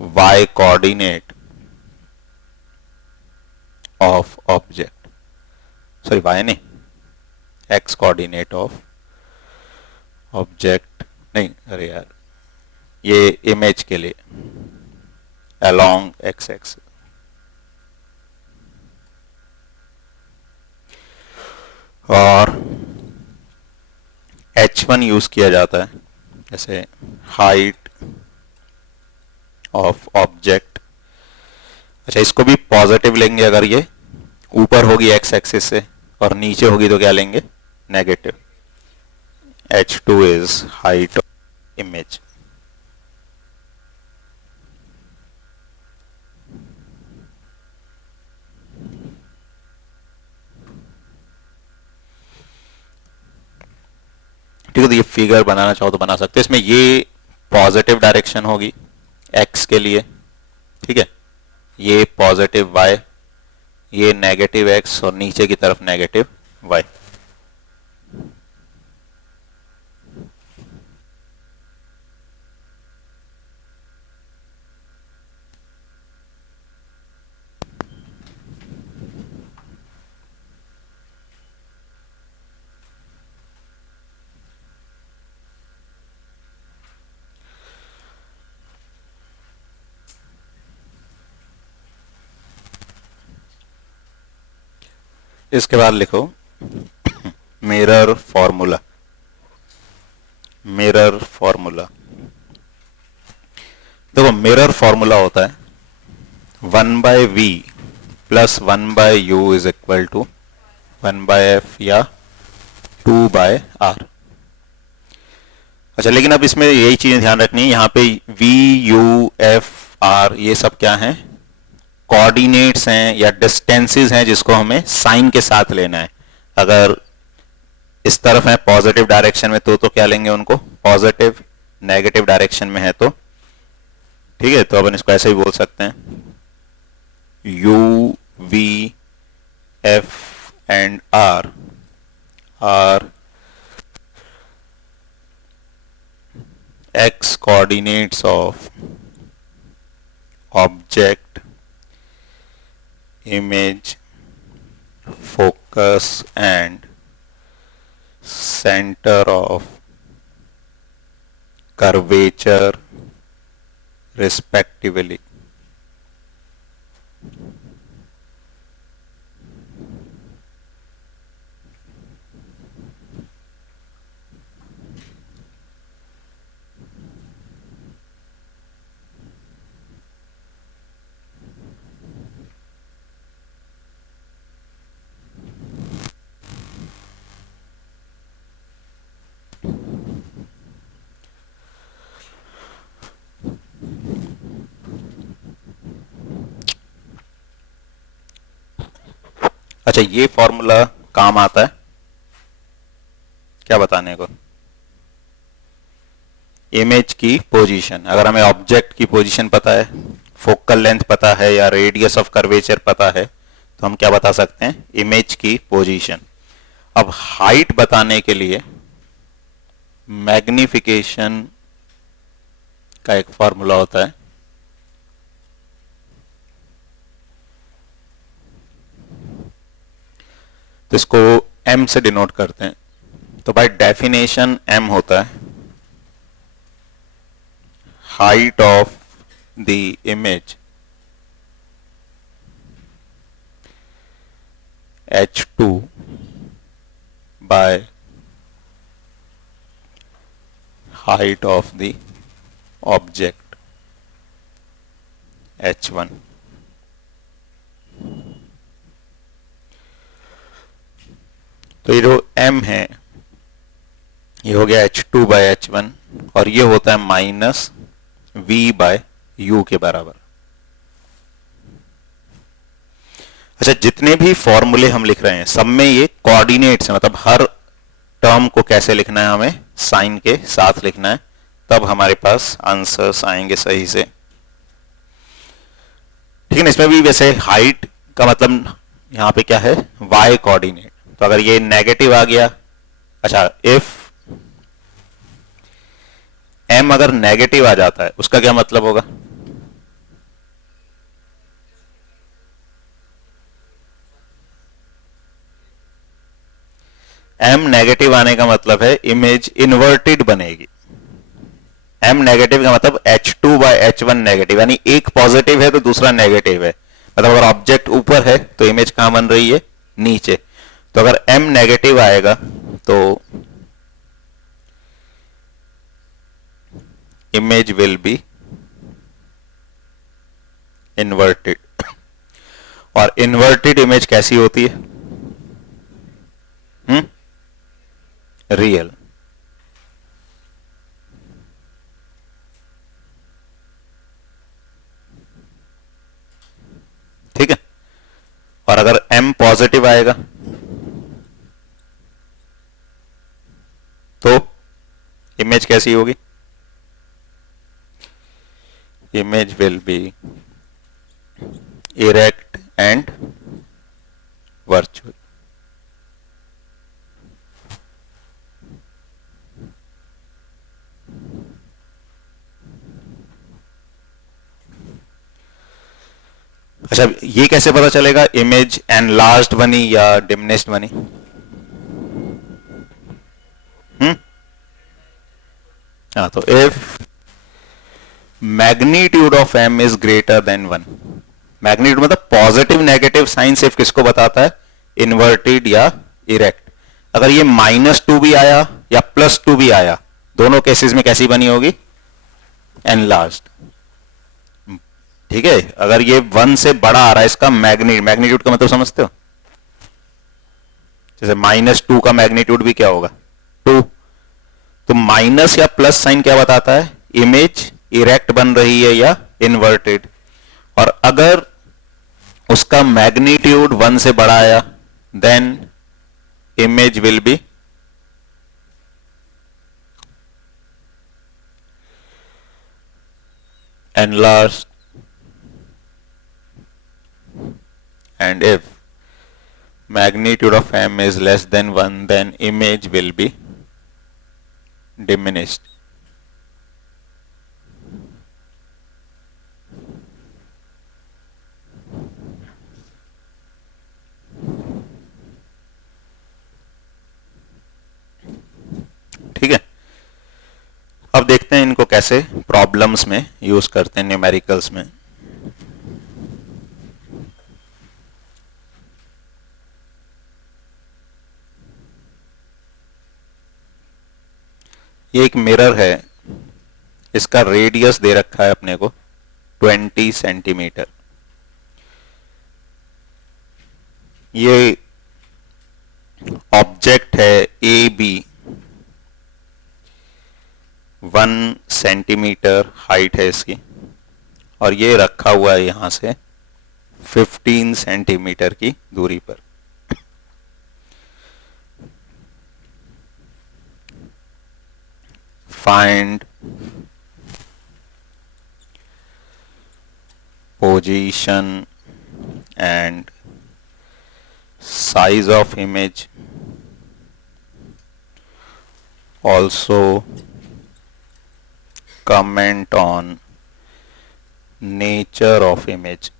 y coordinate of object, sorry y नहीं, x कोऑर्डिनेट ऑफ ऑब्जेक्ट नहीं, अरे यार, ये इमेज के लिए अलोंग x एक्सिस। और h1 यूज किया जाता है जैसे हाइट ऑफ ऑब्जेक्ट। अच्छा, इसको भी पॉजिटिव लेंगे अगर ये ऊपर होगी एक्स एक्सिस से, और नीचे होगी तो क्या लेंगे, negative. h2 is height of image. ठीक है, तो ये फिगर बनाना चाहो तो बना सकते हैं। इसमें ये पॉजिटिव डायरेक्शन होगी x के लिए, ठीक है, ये पॉजिटिव y, ये नेगेटिव x, और नीचे की तरफ नेगेटिव y। इसके बाद लिखो मिरर फॉर्मूला। मिरर फॉर्मूला, देखो मिरर फॉर्मूला होता है 1/v plus 1/u is equal to 1/f या 2/r। अच्छा, लेकिन अब इसमें यही चीजें ध्यान रखनी है, यहाँ पे v u f r ये सब क्या हैं, कोऑर्डिनेट्स हैं या डिस्टेंसेस हैं जिसको हमें साइन के साथ लेना है। अगर इस तरफ है पॉजिटिव डायरेक्शन में तो क्या लेंगे उनको, पॉजिटिव, नेगेटिव डायरेक्शन में है तो, ठीक है, तो अपन इसको ऐसे ही बोल सकते हैं, u v f and r are x coordinates of object, image, focus and center of curvature respectively. अच्छा, ये फॉर्मूला काम आता है क्या बताने को? इमेज की पोजीशन। अगर हमें ऑब्जेक्ट की पोजीशन पता है, फोकल लेंथ पता है या रेडियस ऑफ कर्वेचर पता है, तो हम क्या बता सकते हैं? इमेज की पोजीशन। अब हाइट बताने के लिए मैग्निफिकेशन का एक फॉर्मूला होता है, तो इसको m से डिनोट करते हैं। तो बाय डेफिनेशन m होता है height of the image h2 by height of the object h1। तो ये जो m है ये हो गया h2 बाय h1 और ये होता है माइनस v बाय u के बराबर। अच्छा, जितने भी फॉर्मूले हम लिख रहे हैं सब में ये कोऑर्डिनेट्स है, मतलब हर टर्म को कैसे लिखना है, हमें साइन के साथ लिखना है, तब हमारे पास आंसर्स आएंगे सही से। ठीक है ना? इसमें भी वैसे हाइट का मतलब यहां पे क्या है? y coordinate. तो अगर ये नेगेटिव आ गया, अच्छा इफ m अगर नेगेटिव आ जाता है उसका क्या मतलब होगा? m नेगेटिव आने का मतलब है इमेज इन्वर्टेड बनेगी। m नेगेटिव का मतलब h2 बाय h1 नेगेटिव, यानी एक पॉजिटिव है तो दूसरा नेगेटिव है। मतलब अगर ऑब्जेक्ट ऊपर है तो इमेज कहां बन रही है? नीचे। तो अगर m नेगेटिव आएगा तो इमेज विल बी इन्वर्टेड। और इन्वर्टेड इमेज कैसी होती है? रियल। ठीक है? और अगर m पॉजिटिव आएगा तो इमेज कैसी होगी? Image will B erect and virtual. अच्छा, ये कैसे पता चलेगा इमेज एनलार्ज्ड बनी या डिमिनिश्ड बनी? हाँ, तो if magnitude of m is greater than 1, magnitude मतलब पॉजिटिव नेगेटिव साइन सिर्फ किसको बताता है? इन्वर्टेड या इरेक्ट। अगर ये -2 भी आया या +2 भी आया, दोनों केसेस में कैसी बनी होगी? एनलार्ज्ड। ठीक है? अगर ये 1 से बड़ा आ रहा है, इसका मैग्नीट्यूड का मतलब समझते हो? जैसे -2 का मैग्नीट्यूड भी क्या होगा? 2। तो माइनस या प्लस साइन क्या बताता है? इमेज इरेक्ट बन रही है या इन्वर्टेड। और अगर उसका मैग्नीट्यूड 1 से बड़ा आया, then image will be enlarged, and if magnitude of m is less than 1, then image will be diminished. ठीक है? अब देखते हैं इनको कैसे प्रॉब्लम्स में यूज करते हैं, न्यूमेरिकल्स में। ये एक मिरर है, इसका रेडियस दे रखा है अपने को 20 सेंटीमीटर। ये ऑब्जेक्ट है ए बी, 1 सेंटीमीटर हाइट है इसकी, और ये रखा हुआ है यहां से 15 सेंटीमीटर की दूरी पर। find position and size of image, also comment on nature of image.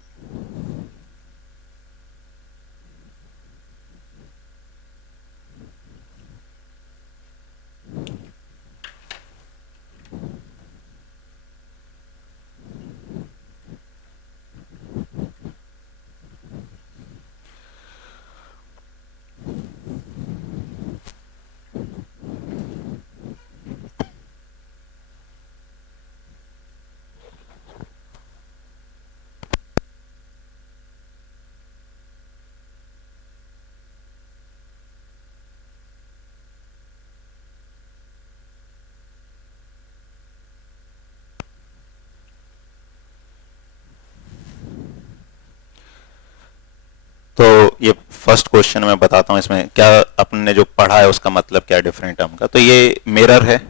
तो ये फर्स्ट क्वेश्चन मैं बताता हूं, इसमें क्या अपन ने जो पढ़ा है उसका मतलब क्या डिफरेंट टर्म का। तो ये मिरर है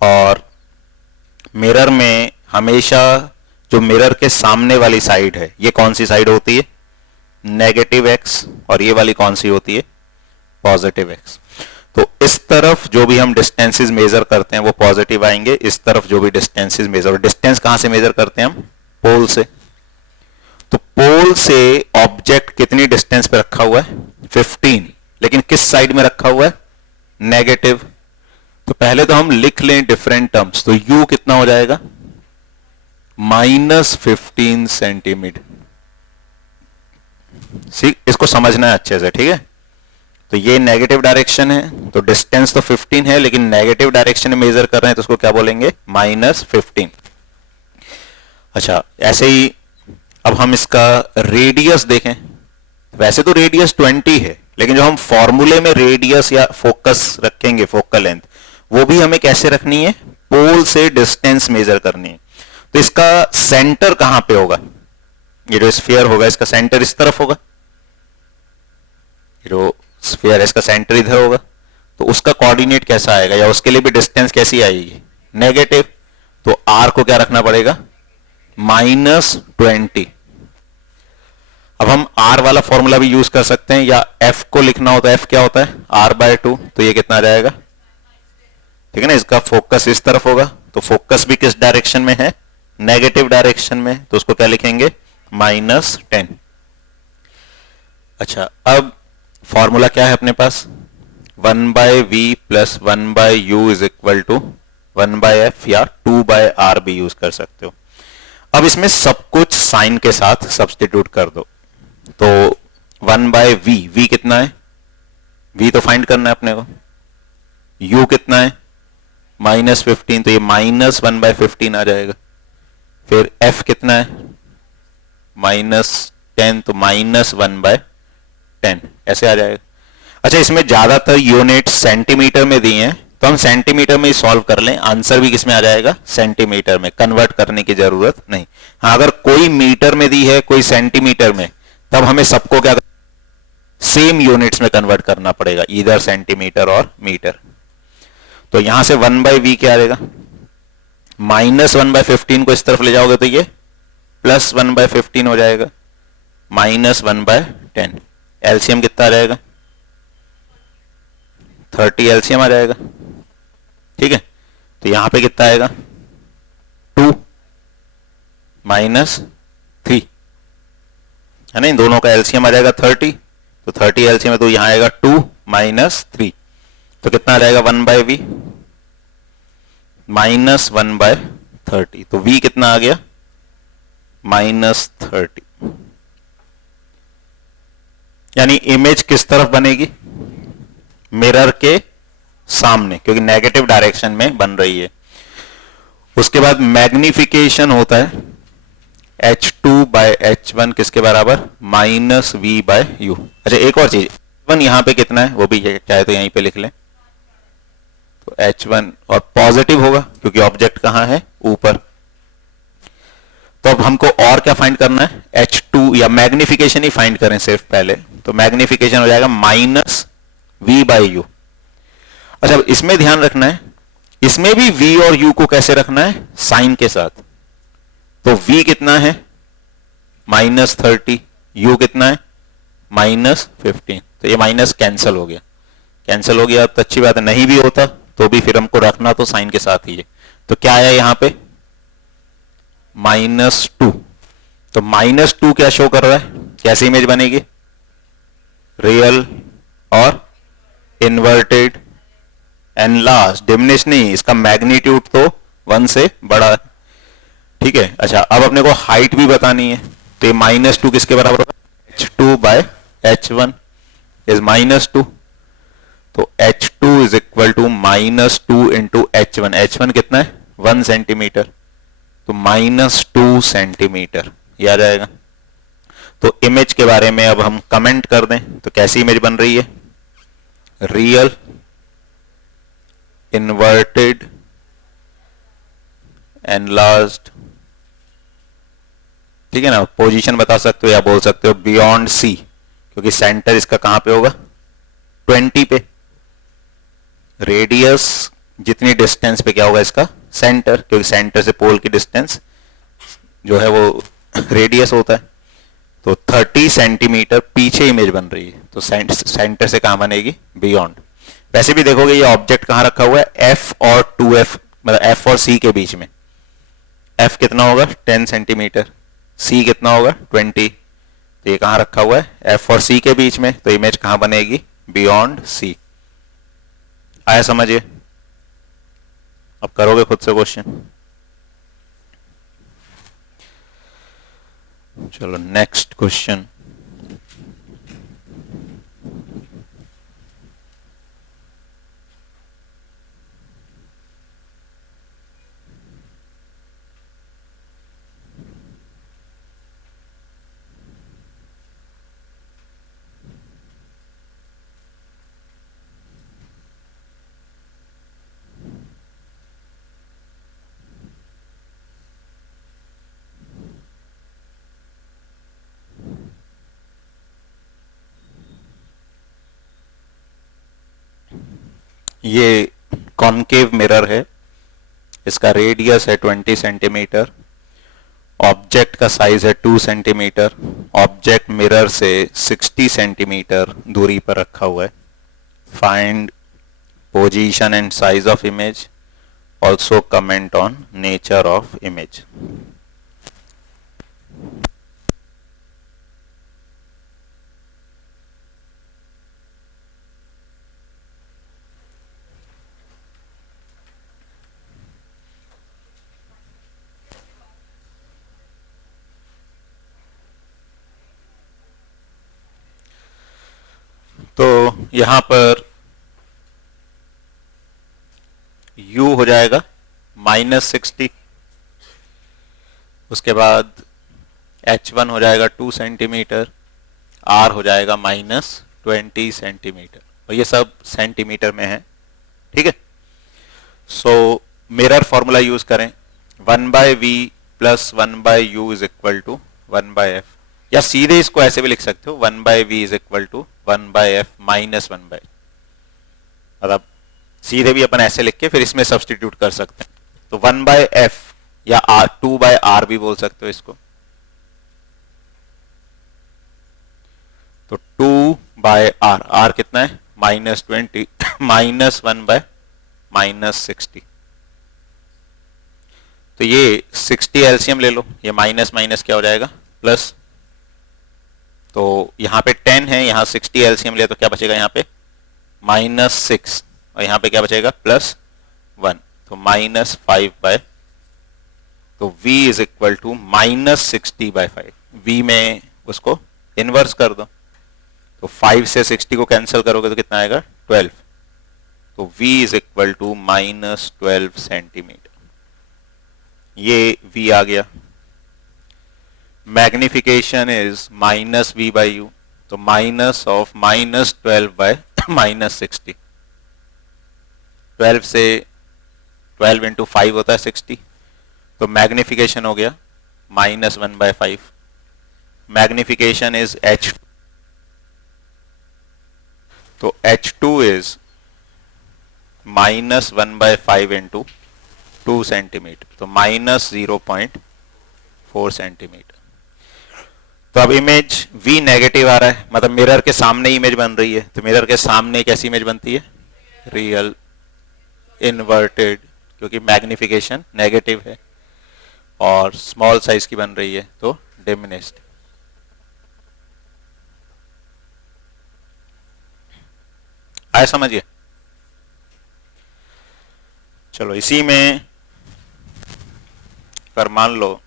और मिरर में हमेशा जो मिरर के सामने वाली साइड है ये कौन सी साइड होती है? Negative x. और ये वाली कौन सी होती है? Positive x. तो इस तरफ जो भी हम डिस्टेंसेस मेजर करते हैं वो पॉजिटिव आएंगे, इस तरफ जो भी डिस्टेंसेस मेजर, डिस्टेंस कहां से मेजर करते हैं हम? पोल से। तो पोल से ऑब्जेक्ट कितनी डिस्टेंस पे रखा हुआ है? 15। लेकिन किस साइड में रखा हुआ है? नेगेटिव। तो पहले तो हम लिख लें डिफरेंट टर्म्स। तो u कितना हो जाएगा? -15 सेंटीमीटर। इसको समझना है अच्छे से, ठीक है? तो ये नेगेटिव डायरेक्शन है, तो डिस्टेंस तो 15 है लेकिन नेगेटिव डायरेक्शन में मेजर कर रहे हैं तो उसको क्या बोलेंगे? -15। अच्छा, ऐसे ही अब हम इसका रेडियस देखें। वैसे तो रेडियस 20 है, लेकिन जो हम फॉर्मूले में रेडियस या फोकस रखेंगे, फोकल लेंथ, वो भी हमें कैसे रखनी है? पोल से डिस्टेंस मेजर करनी है। तो इसका सेंटर कहां पे होगा? ये जो स्फीयर होगा इसका सेंटर इस तरफ होगा, ये जो स्फीयर है इसका सेंटर इधर होगा। तो उसका कोऑर्डिनेट कैसा आएगा, या उसके लिए भी डिस्टेंस कैसी आएगी? नेगेटिव। तो r को क्या रखना पड़ेगा? -20। अब हम r वाला फॉर्मूला भी यूज कर सकते हैं, या f को लिखना होता है, f क्या होता है? r/2। तो ये कितना आ जाएगा? ठीक है ना, इसका फोकस इस तरफ होगा, तो फोकस भी किस डायरेक्शन में है? नेगेटिव डायरेक्शन में। तो उसको क्या लिखेंगे? -10। अच्छा, अब फॉर्मूला क्या है अपने पास? 1/v + 1/u = 1/f, या 2/r भी यूज कर सकते हो। अब इसमें सब कुछ साइन के साथ सब्स्टिट्यूट कर दो। तो 1/v, v कितना है? v तो फाइंड करना है अपने को। u कितना है? -15, तो ये -1/15 आ जाएगा। फिर f कितना है? -10, तो -1/10 ऐसे आ जाएगा। अच्छा, इसमें ज्यादातर यूनिट सेंटीमीटर में दी हैं, तो हम सेंटीमीटर में ही सॉल्व कर लें, आंसर भी किसमें आ जाएगा? सेंटीमीटर में। कन्वर्ट करने की जरूरत नहीं। हाँ, अगर कोई मीटर में दी है, कोई सेंटीमीटर में, तब हमें सबको क्या सेम यूनिट्स में कन्वर्ट करना पड़ेगा, इधर सेंटीमीटर और मीटर। तो यहां से 1/v क्या आ जाएगा? -1/15 को इस तरफ ले जाओगे तो ये +1/15 हो जाएगा, -1/10। एलसीएम कितना आ जाएगा? 30 एलसीएम आ जाएगा। ठीक है, तो यहां पे कितना आएगा? 2 -3 है ना, इन दोनों का एलसीएम आ जाएगा 30। तो 30 एलसीएम है, तो यहां आएगा 2 -3। तो कितना आ जाएगा? 1/v -1/30। तो v कितना आ गया? -30। यानी इमेज किस तरफ बनेगी? मिरर के सामने, क्योंकि नेगेटिव डायरेक्शन में बन रही है। उसके बाद मैग्निफिकेशन होता है h2/h1 किसके बराबर? -v/u। अच्छा, एक और चीज, h1 यहां पे कितना है वो भी चाहे तो यहीं पे लिख लें। तो h1 और पॉजिटिव होगा क्योंकि ऑब्जेक्ट कहां है? ऊपर। तो अब हमको और क्या फाइंड करना है? h2, या मैग्निफिकेशन ही फाइंड करें सिर्फ पहले। तो मैग्निफिकेशन हो जाएगा -v/u। अच्छा, अब इसमें ध्यान रखना है इसमें भी v और u को कैसे रखना है, साइन के साथ। तो v कितना है -30, u कितना है -15, तो ये माइनस कैंसिल हो गया। कैंसिल हो गया तो अच्छी बात है, नहीं भी होता तो भी फिर हमको रखना तो साइन के साथ ही है। तो क्या आया यहां पे -2। तो -2 क्या शो कर रहा है, कैसी इमेज बनेगी, रियल और इन्वर्टेड एनलार्ज, डिमिनिश नहीं, इसका मैग्नीट्यूड तो 1 से बड़ा है, ठीक है। अच्छा अब अपने को हाइट भी बतानी है, तो ये -2 किसके बराबर होगा, h2/h1 इज -2। तो h2 is equal to -2 into h1, h1 कितना है 1 सेंटीमीटर, तो -2 सेंटीमीटर ये आ जाएगा। तो इमेज के बारे में अब हम कमेंट कर दें तो कैसी इमेज बन रही है, रियल इन्वर्टेड एनलार्ज्ड, ठीक है ना। पोजीशन बता सकते हो या बोल सकते हो बियॉन्ड सी, क्योंकि सेंटर इसका कहां पे होगा 20 पे, रेडियस जितनी डिस्टेंस पे क्या होगा इसका सेंटर, क्योंकि सेंटर से पोल की डिस्टेंस जो है वो रेडियस होता है। तो 30 सेंटीमीटर पीछे इमेज बन रही है, तो सेंटर से कहां बनेगी बियॉन्ड। वैसे भी देखोगे ये ऑब्जेक्ट कहां रखा हुआ है, F और 2F, मतलब F और C के बीच में। F कितना होगा 10 सेंटीमीटर, C कितना होगा 20, तो ये कहां रखा हुआ है F और C के बीच में, तो इमेज कहां बनेगी बियॉन्ड C। आया समझिए, अब करोगे खुद से क्वेश्चन। चलो नेक्स्ट क्वेश्चन। ये कॉनकेव मिरर है, इसका रेडियस है 20 सेंटीमीटर, ऑब्जेक्ट का साइज है 2 सेंटीमीटर, ऑब्जेक्ट मिरर से 60 सेंटीमीटर दूरी पर रखा हुआ है। Find position and size of image, also comment on nature of image. तो यहां पर u हो जाएगा -60, उसके बाद h1 हो जाएगा 2 सेंटीमीटर, r हो जाएगा -20 सेंटीमीटर, और ये सब सेंटीमीटर में है, ठीक है। सो मिरर फॉर्मूला यूज करें, 1/v plus 1/u is equal to 1/f, या सीधे इसको ऐसे भी लिख सकते हो 1/v is equal to 1/f minus 1/, मतलब सीधे भी अपन ऐसे लिख के फिर इसमें सब्सटीट्यूट कर सकते हैं। तो 1/f या 2/r भी बोल सकते हो इसको। तो 2/r, r कितना है -20 -1/-60, तो ये 60 एलसीएम ले लो, ये माइनस माइनस क्या हो जाएगा प्लस, तो यहां पे 10 है, यहां 60 एलसीएम ले तो क्या बचेगा यहाँ पे -6, और यहां पे क्या बचेगा +1, तो -5/, तो v is equal to -60/5। v में उसको इनवर्स कर दो, तो 5 से 60 को कैंसिल करोगे तो कितना आएगा 12, तो v is equal to -12 centimetre, ये v आ गया। मैग्निफिकेशन इज -v/u, तो माइनस ऑफ -12/-60, 12 से 12 इंटू 5 होता है 60, तो मैग्निफिकेशन हो गया -1/5। मैग्निफिकेशन इज h, तो h2 इज -1/5 इंटू 2 सेंटीमीटर, तो -0.4 सेंटीमीटर। तो अब इमेज V नेगेटिव आ रहा है, मतलब मिरर के सामने इमेज बन रही है, तो मिरर के सामने कैसी इमेज बनती है? रियल इन्वर्टेड, क्योंकि मैग्निफिकेशन नेगेटिव है और स्मॉल साइज की बन रही है, तो डिमिनिश्ड। आया समझिए? चलो इसी में अगर मान लो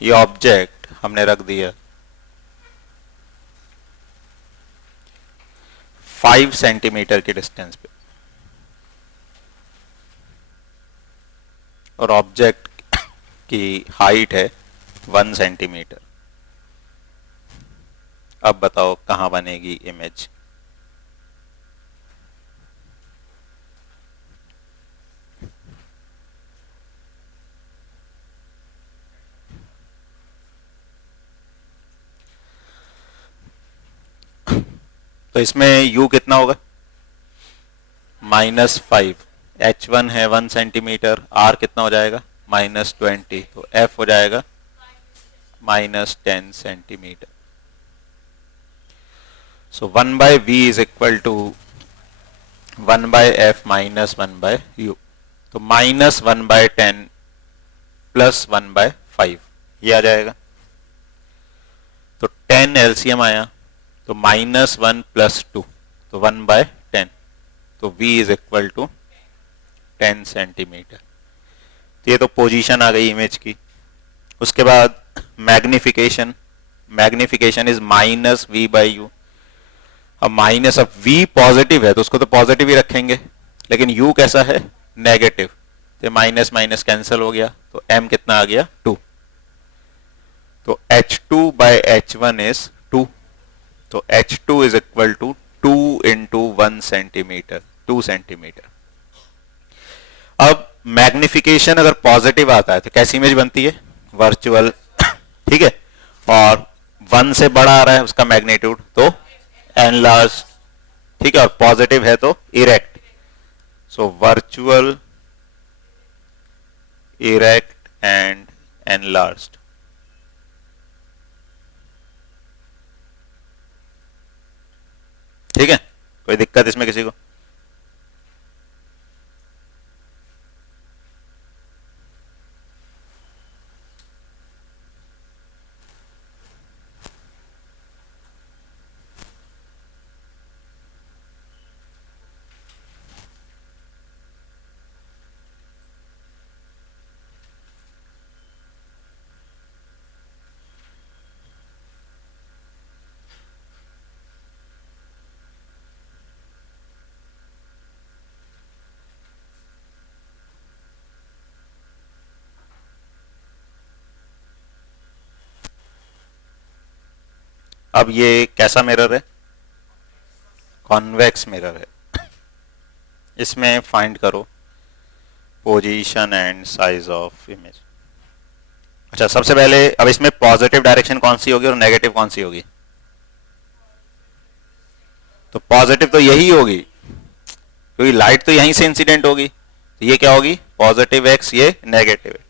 ये ऑब्जेक्ट हमने रख दिया 5 सेंटीमीटर की डिस्टेंस पे और ऑब्जेक्ट की हाइट है 1 सेंटीमीटर। अब बताओ कहां बनेगी इमेज? तो इसमें u कितना होगा? -5, h1 है 1 सेंटीमीटर, r कितना हो जाएगा? -20, तो f हो जाएगा -10 centimetre. So 1/v is equal to 1/f minus 1/u, तो -1/10 प्लस 1/5 ये आ जाएगा। तो 10 एलसीएम आया, तो -1 प्लस 2, तो 1/10, तो v is equal to 10 centimetre. तो ये तो पोजीशन आ गई इमेज की। उसके बाद मैग्निफिकेशन, मैग्निफिकेशन इज -v/u। अब माइनस, अब v पॉजिटिव है तो उसको तो पॉजिटिव ही रखेंगे, लेकिन u कैसा है? नेगेटिव, तो माइनस माइनस कैंसिल हो गया, तो m कितना आ गया? 2। तो h2/h1 इज 2, तो h2 is equal to 2 into 1 centimetre, 2 centimetre. अब मैग्निफिकेशन अगर पॉजिटिव आता है तो कैसी इमेज बनती है? वर्चुअल, ठीक है। और 1 से बड़ा आ रहा है उसका मैग्नीट्यूड तो एनलार्ज, ठीक है, और पॉजिटिव है तो erect. So virtual, erect and enlarged. ठीक है, कोई दिक्कत इसमें किसी को? अब ये कैसा मिरर है? कॉन्वेक्स मिरर है। इसमें फाइंड करो position and size of image. अच्छा, सबसे पहले अब इसमें पॉजिटिव डायरेक्शन कौन सी होगी और नेगेटिव कौन सी होगी? तो पॉजिटिव तो यही होगी, क्योंकि लाइट तो यहीं से इंसिडेंट होगी, तो ये क्या होगी? पॉजिटिव एक्स, ये नेगेटिव है।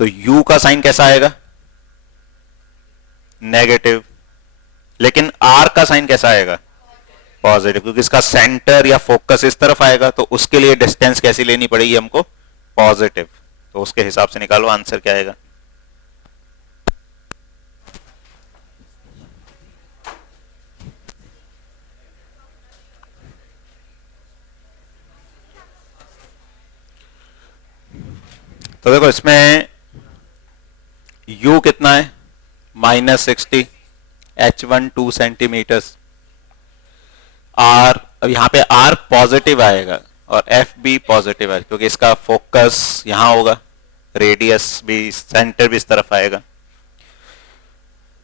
तो u का साइन कैसा आएगा? नेगेटिव। लेकिन r का साइन कैसा आएगा? पॉजिटिव, क्योंकि इसका सेंटर या फोकस इस तरफ आएगा, तो उसके लिए डिस्टेंस कैसी लेनी पड़ेगी हमको? पॉजिटिव। तो उसके हिसाब से निकालो आंसर क्या आएगा। तो देखो इसमें u कितना है? -60, h1 2 सेंटीमीटर्स, r, अब यहां पे r पॉजिटिव आएगा और f भी पॉजिटिव आएगा, क्योंकि इसका फोकस यहां होगा, रेडियस भी, सेंटर भी इस तरफ आएगा।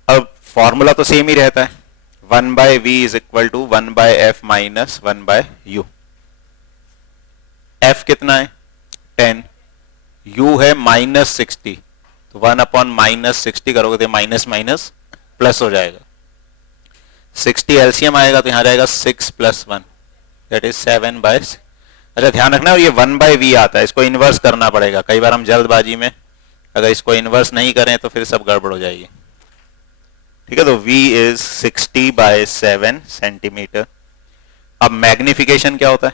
अब फॉर्मूला तो सेम ही रहता है, 1/v is equal to 1/f minus 1/u। f कितना है? 10, u है -60, तो 1/, -60 करोगे तो माइनस माइनस प्लस हो जाएगा। 60 एलसीएम आएगा तो यहां जाएगा 6 + 1, दैट इज 7 बाय। अच्छा ध्यान रखना ये 1/v आता है, इसको इन्वर्स करना पड़ेगा। कई बार हम जल्दबाजी में अगर इसको इन्वर्स नहीं करें तो फिर सब गड़बड़ हो जाएगी। ठीक है, तो v इज 60/7 सेंटीमीटर। अब मैग्निफिकेशन क्या होता है?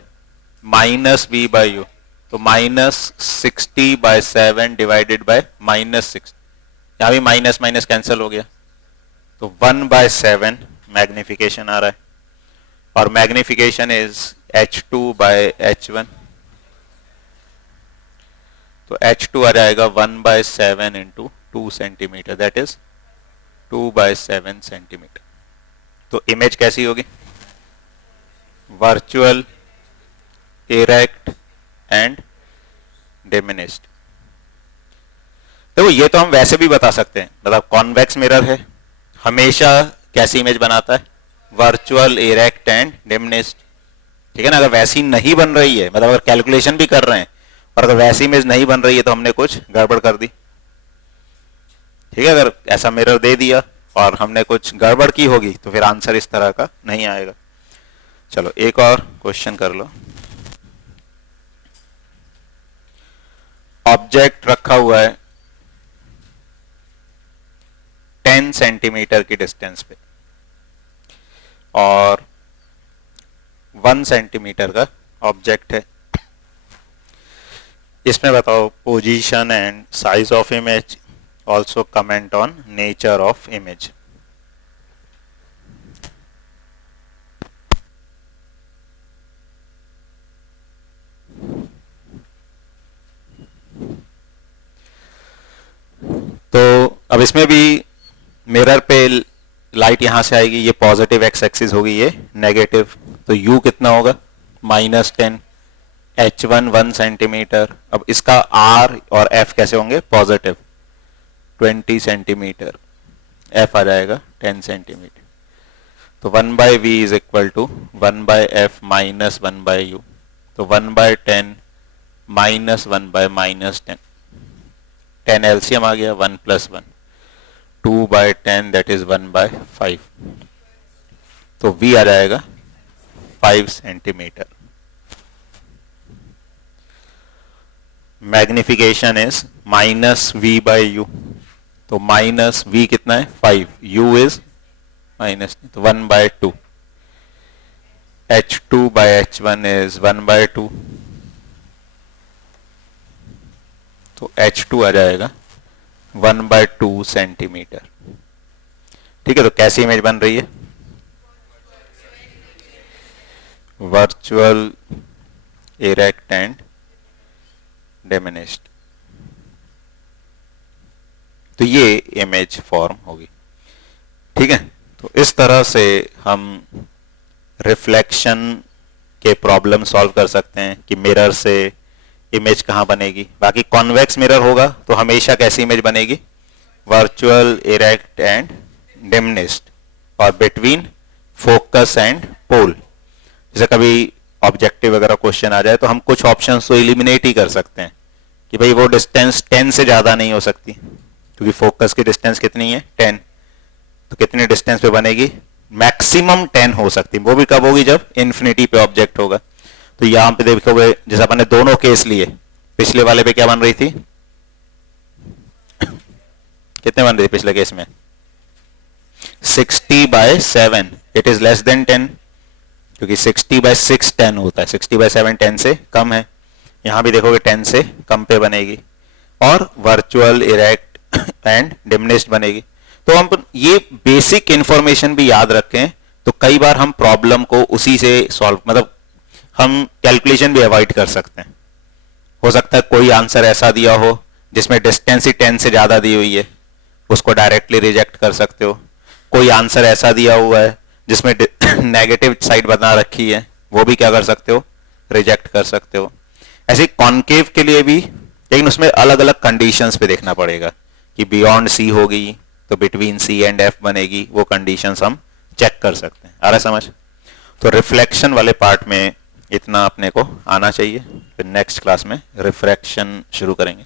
-v/u, तो -60/7 डिवाइडेड बाय -6, यहां भी माइनस माइनस कैंसिल हो गया, तो 1/7 मैग्निफिकेशन आ रहा है। और मैग्निफिकेशन इज h2/h1, तो h2 आ जाएगा 1/7 into 2 centimetre, that is 2/7 centimetre. तो इमेज कैसी होगी? Virtual, erect and diminished. देखो ये तो हम वैसे भी बता सकते हैं, मतलब कॉन्वेक्स मिरर है, हमेशा कैसी इमेज बनाता है? Virtual, erect and diminished. ठीक है ना। अगर वैसी नहीं बन रही है, मतलब अगर कैलकुलेशन भी कर रहे हैं और अगर वैसी इमेज नहीं बन रही है तो हमने कुछ गड़बड़ कर दी। ठीक है, अगर ऐसा मिरर दे दिया और हमने कुछ गड़बड़ की होगी तो फिर आंसर इस तरह का नहीं आएगा। चलो एक और क्वेश्चन कर लो। ऑब्जेक्ट रखा हुआ है 10 सेंटीमीटर की डिस्टेंस पे और 1 सेंटीमीटर का ऑब्जेक्ट है। इसमें बताओ position and size of image, also comment on nature of image. तो अब इसमें भी मिरर पे लाइट यहां से आएगी, ये पॉजिटिव एक्स एक्सिस होगी, ये नेगेटिव, तो u कितना होगा? -10, h1 1 सेंटीमीटर। अब इसका r और f कैसे होंगे? पॉजिटिव, 20 सेंटीमीटर, f आ जाएगा 10 सेंटीमीटर। तो 1/v is equal to 1/f minus 1/u, तो 1/10 माइनस 1/-10, 10 एलसीएम आ गया, 1 + 1, 2/10 दैट इज 1/5, तो v आ जाएगा 5 सेंटीमीटर। मैग्निफिकेशन इज -v/u, तो -v कितना है? 5, u इज माइनस, तो 1/2, h2/h1 इज 1/2, तो h2 आ जाएगा 1/2 सेंटीमीटर। ठीक है, तो कैसी इमेज बन रही है? Virtual, erect and diminished. तो ये इमेज फॉर्म होगी। ठीक है, तो इस तरह से हम रिफ्लेक्शन के प्रॉब्लम सॉल्व कर सकते हैं कि मिरर से इमेज कहां बनेगी। बाकी कॉन्वेक्स मिरर होगा तो हमेशा कैसी इमेज बनेगी? वर्चुअल, इरेक्ट एंड डिमिनिश्ड, और बिटवीन फोकस एंड पोल। जैसे कभी ऑब्जेक्टिव वगैरह क्वेश्चन आ जाए तो हम कुछ ऑप्शंस तो इलिमिनेट ही कर सकते हैं कि भाई वो डिस्टेंस 10 से ज्यादा नहीं हो सकती, क्योंकि फोकस की डिस्टेंस कितनी है? 10, तो कितनी डिस्टेंस पे बनेगी? मैक्सिमम 10 हो सकती है। वो भी कब होगी? जब इन्फिनिटी पे ऑब्जेक्ट होगा। तो यहां पे देखोगे जैसे अपन ने दोनों केस लिए, पिछले वाले पे क्या बन रही थी? कितने बन रही थी पिछले केस में? 60/7, इट इज लेस देन 10, क्योंकि 60/6 10 होता है, 60/7 10 से कम है। यहां भी देखोगे 10 से कम पे बनेगी, और वर्चुअल, इरेक्ट एंड डिमिनिश्ड बनेगी। तो हम ये बेसिक इंफॉर्मेशन भी याद रखें तो कई बार हम प्रॉब्लम को उसी से सॉल्व, मतलब हम कैलकुलेशन भी अवॉइड कर सकते हैं। हो सकता है कोई आंसर ऐसा दिया हो जिसमें डिस्टेंस ही 10 से ज्यादा दी हुई है, उसको डायरेक्टली रिजेक्ट कर सकते हो। कोई आंसर ऐसा दिया हुआ है जिसमें नेगेटिव साइड बना रखी है, वो भी क्या कर सकते हो? रिजेक्ट कर सकते हो। ऐसे कॉन्केव के लिए भी, लेकिन उसमें अलग अलग कंडीशंस पे देखना पड़ेगा कि बियॉन्ड सी होगी तो बिटवीन सी एंड एफ बनेगी, वो कंडीशंस हम चेक कर सकते हैं। आ रहा है समझ? तो रिफ्लेक्शन वाले पार्ट में इतना अपने को आना चाहिए, फिर नेक्स्ट क्लास में रिफ्रैक्शन शुरू करेंगे।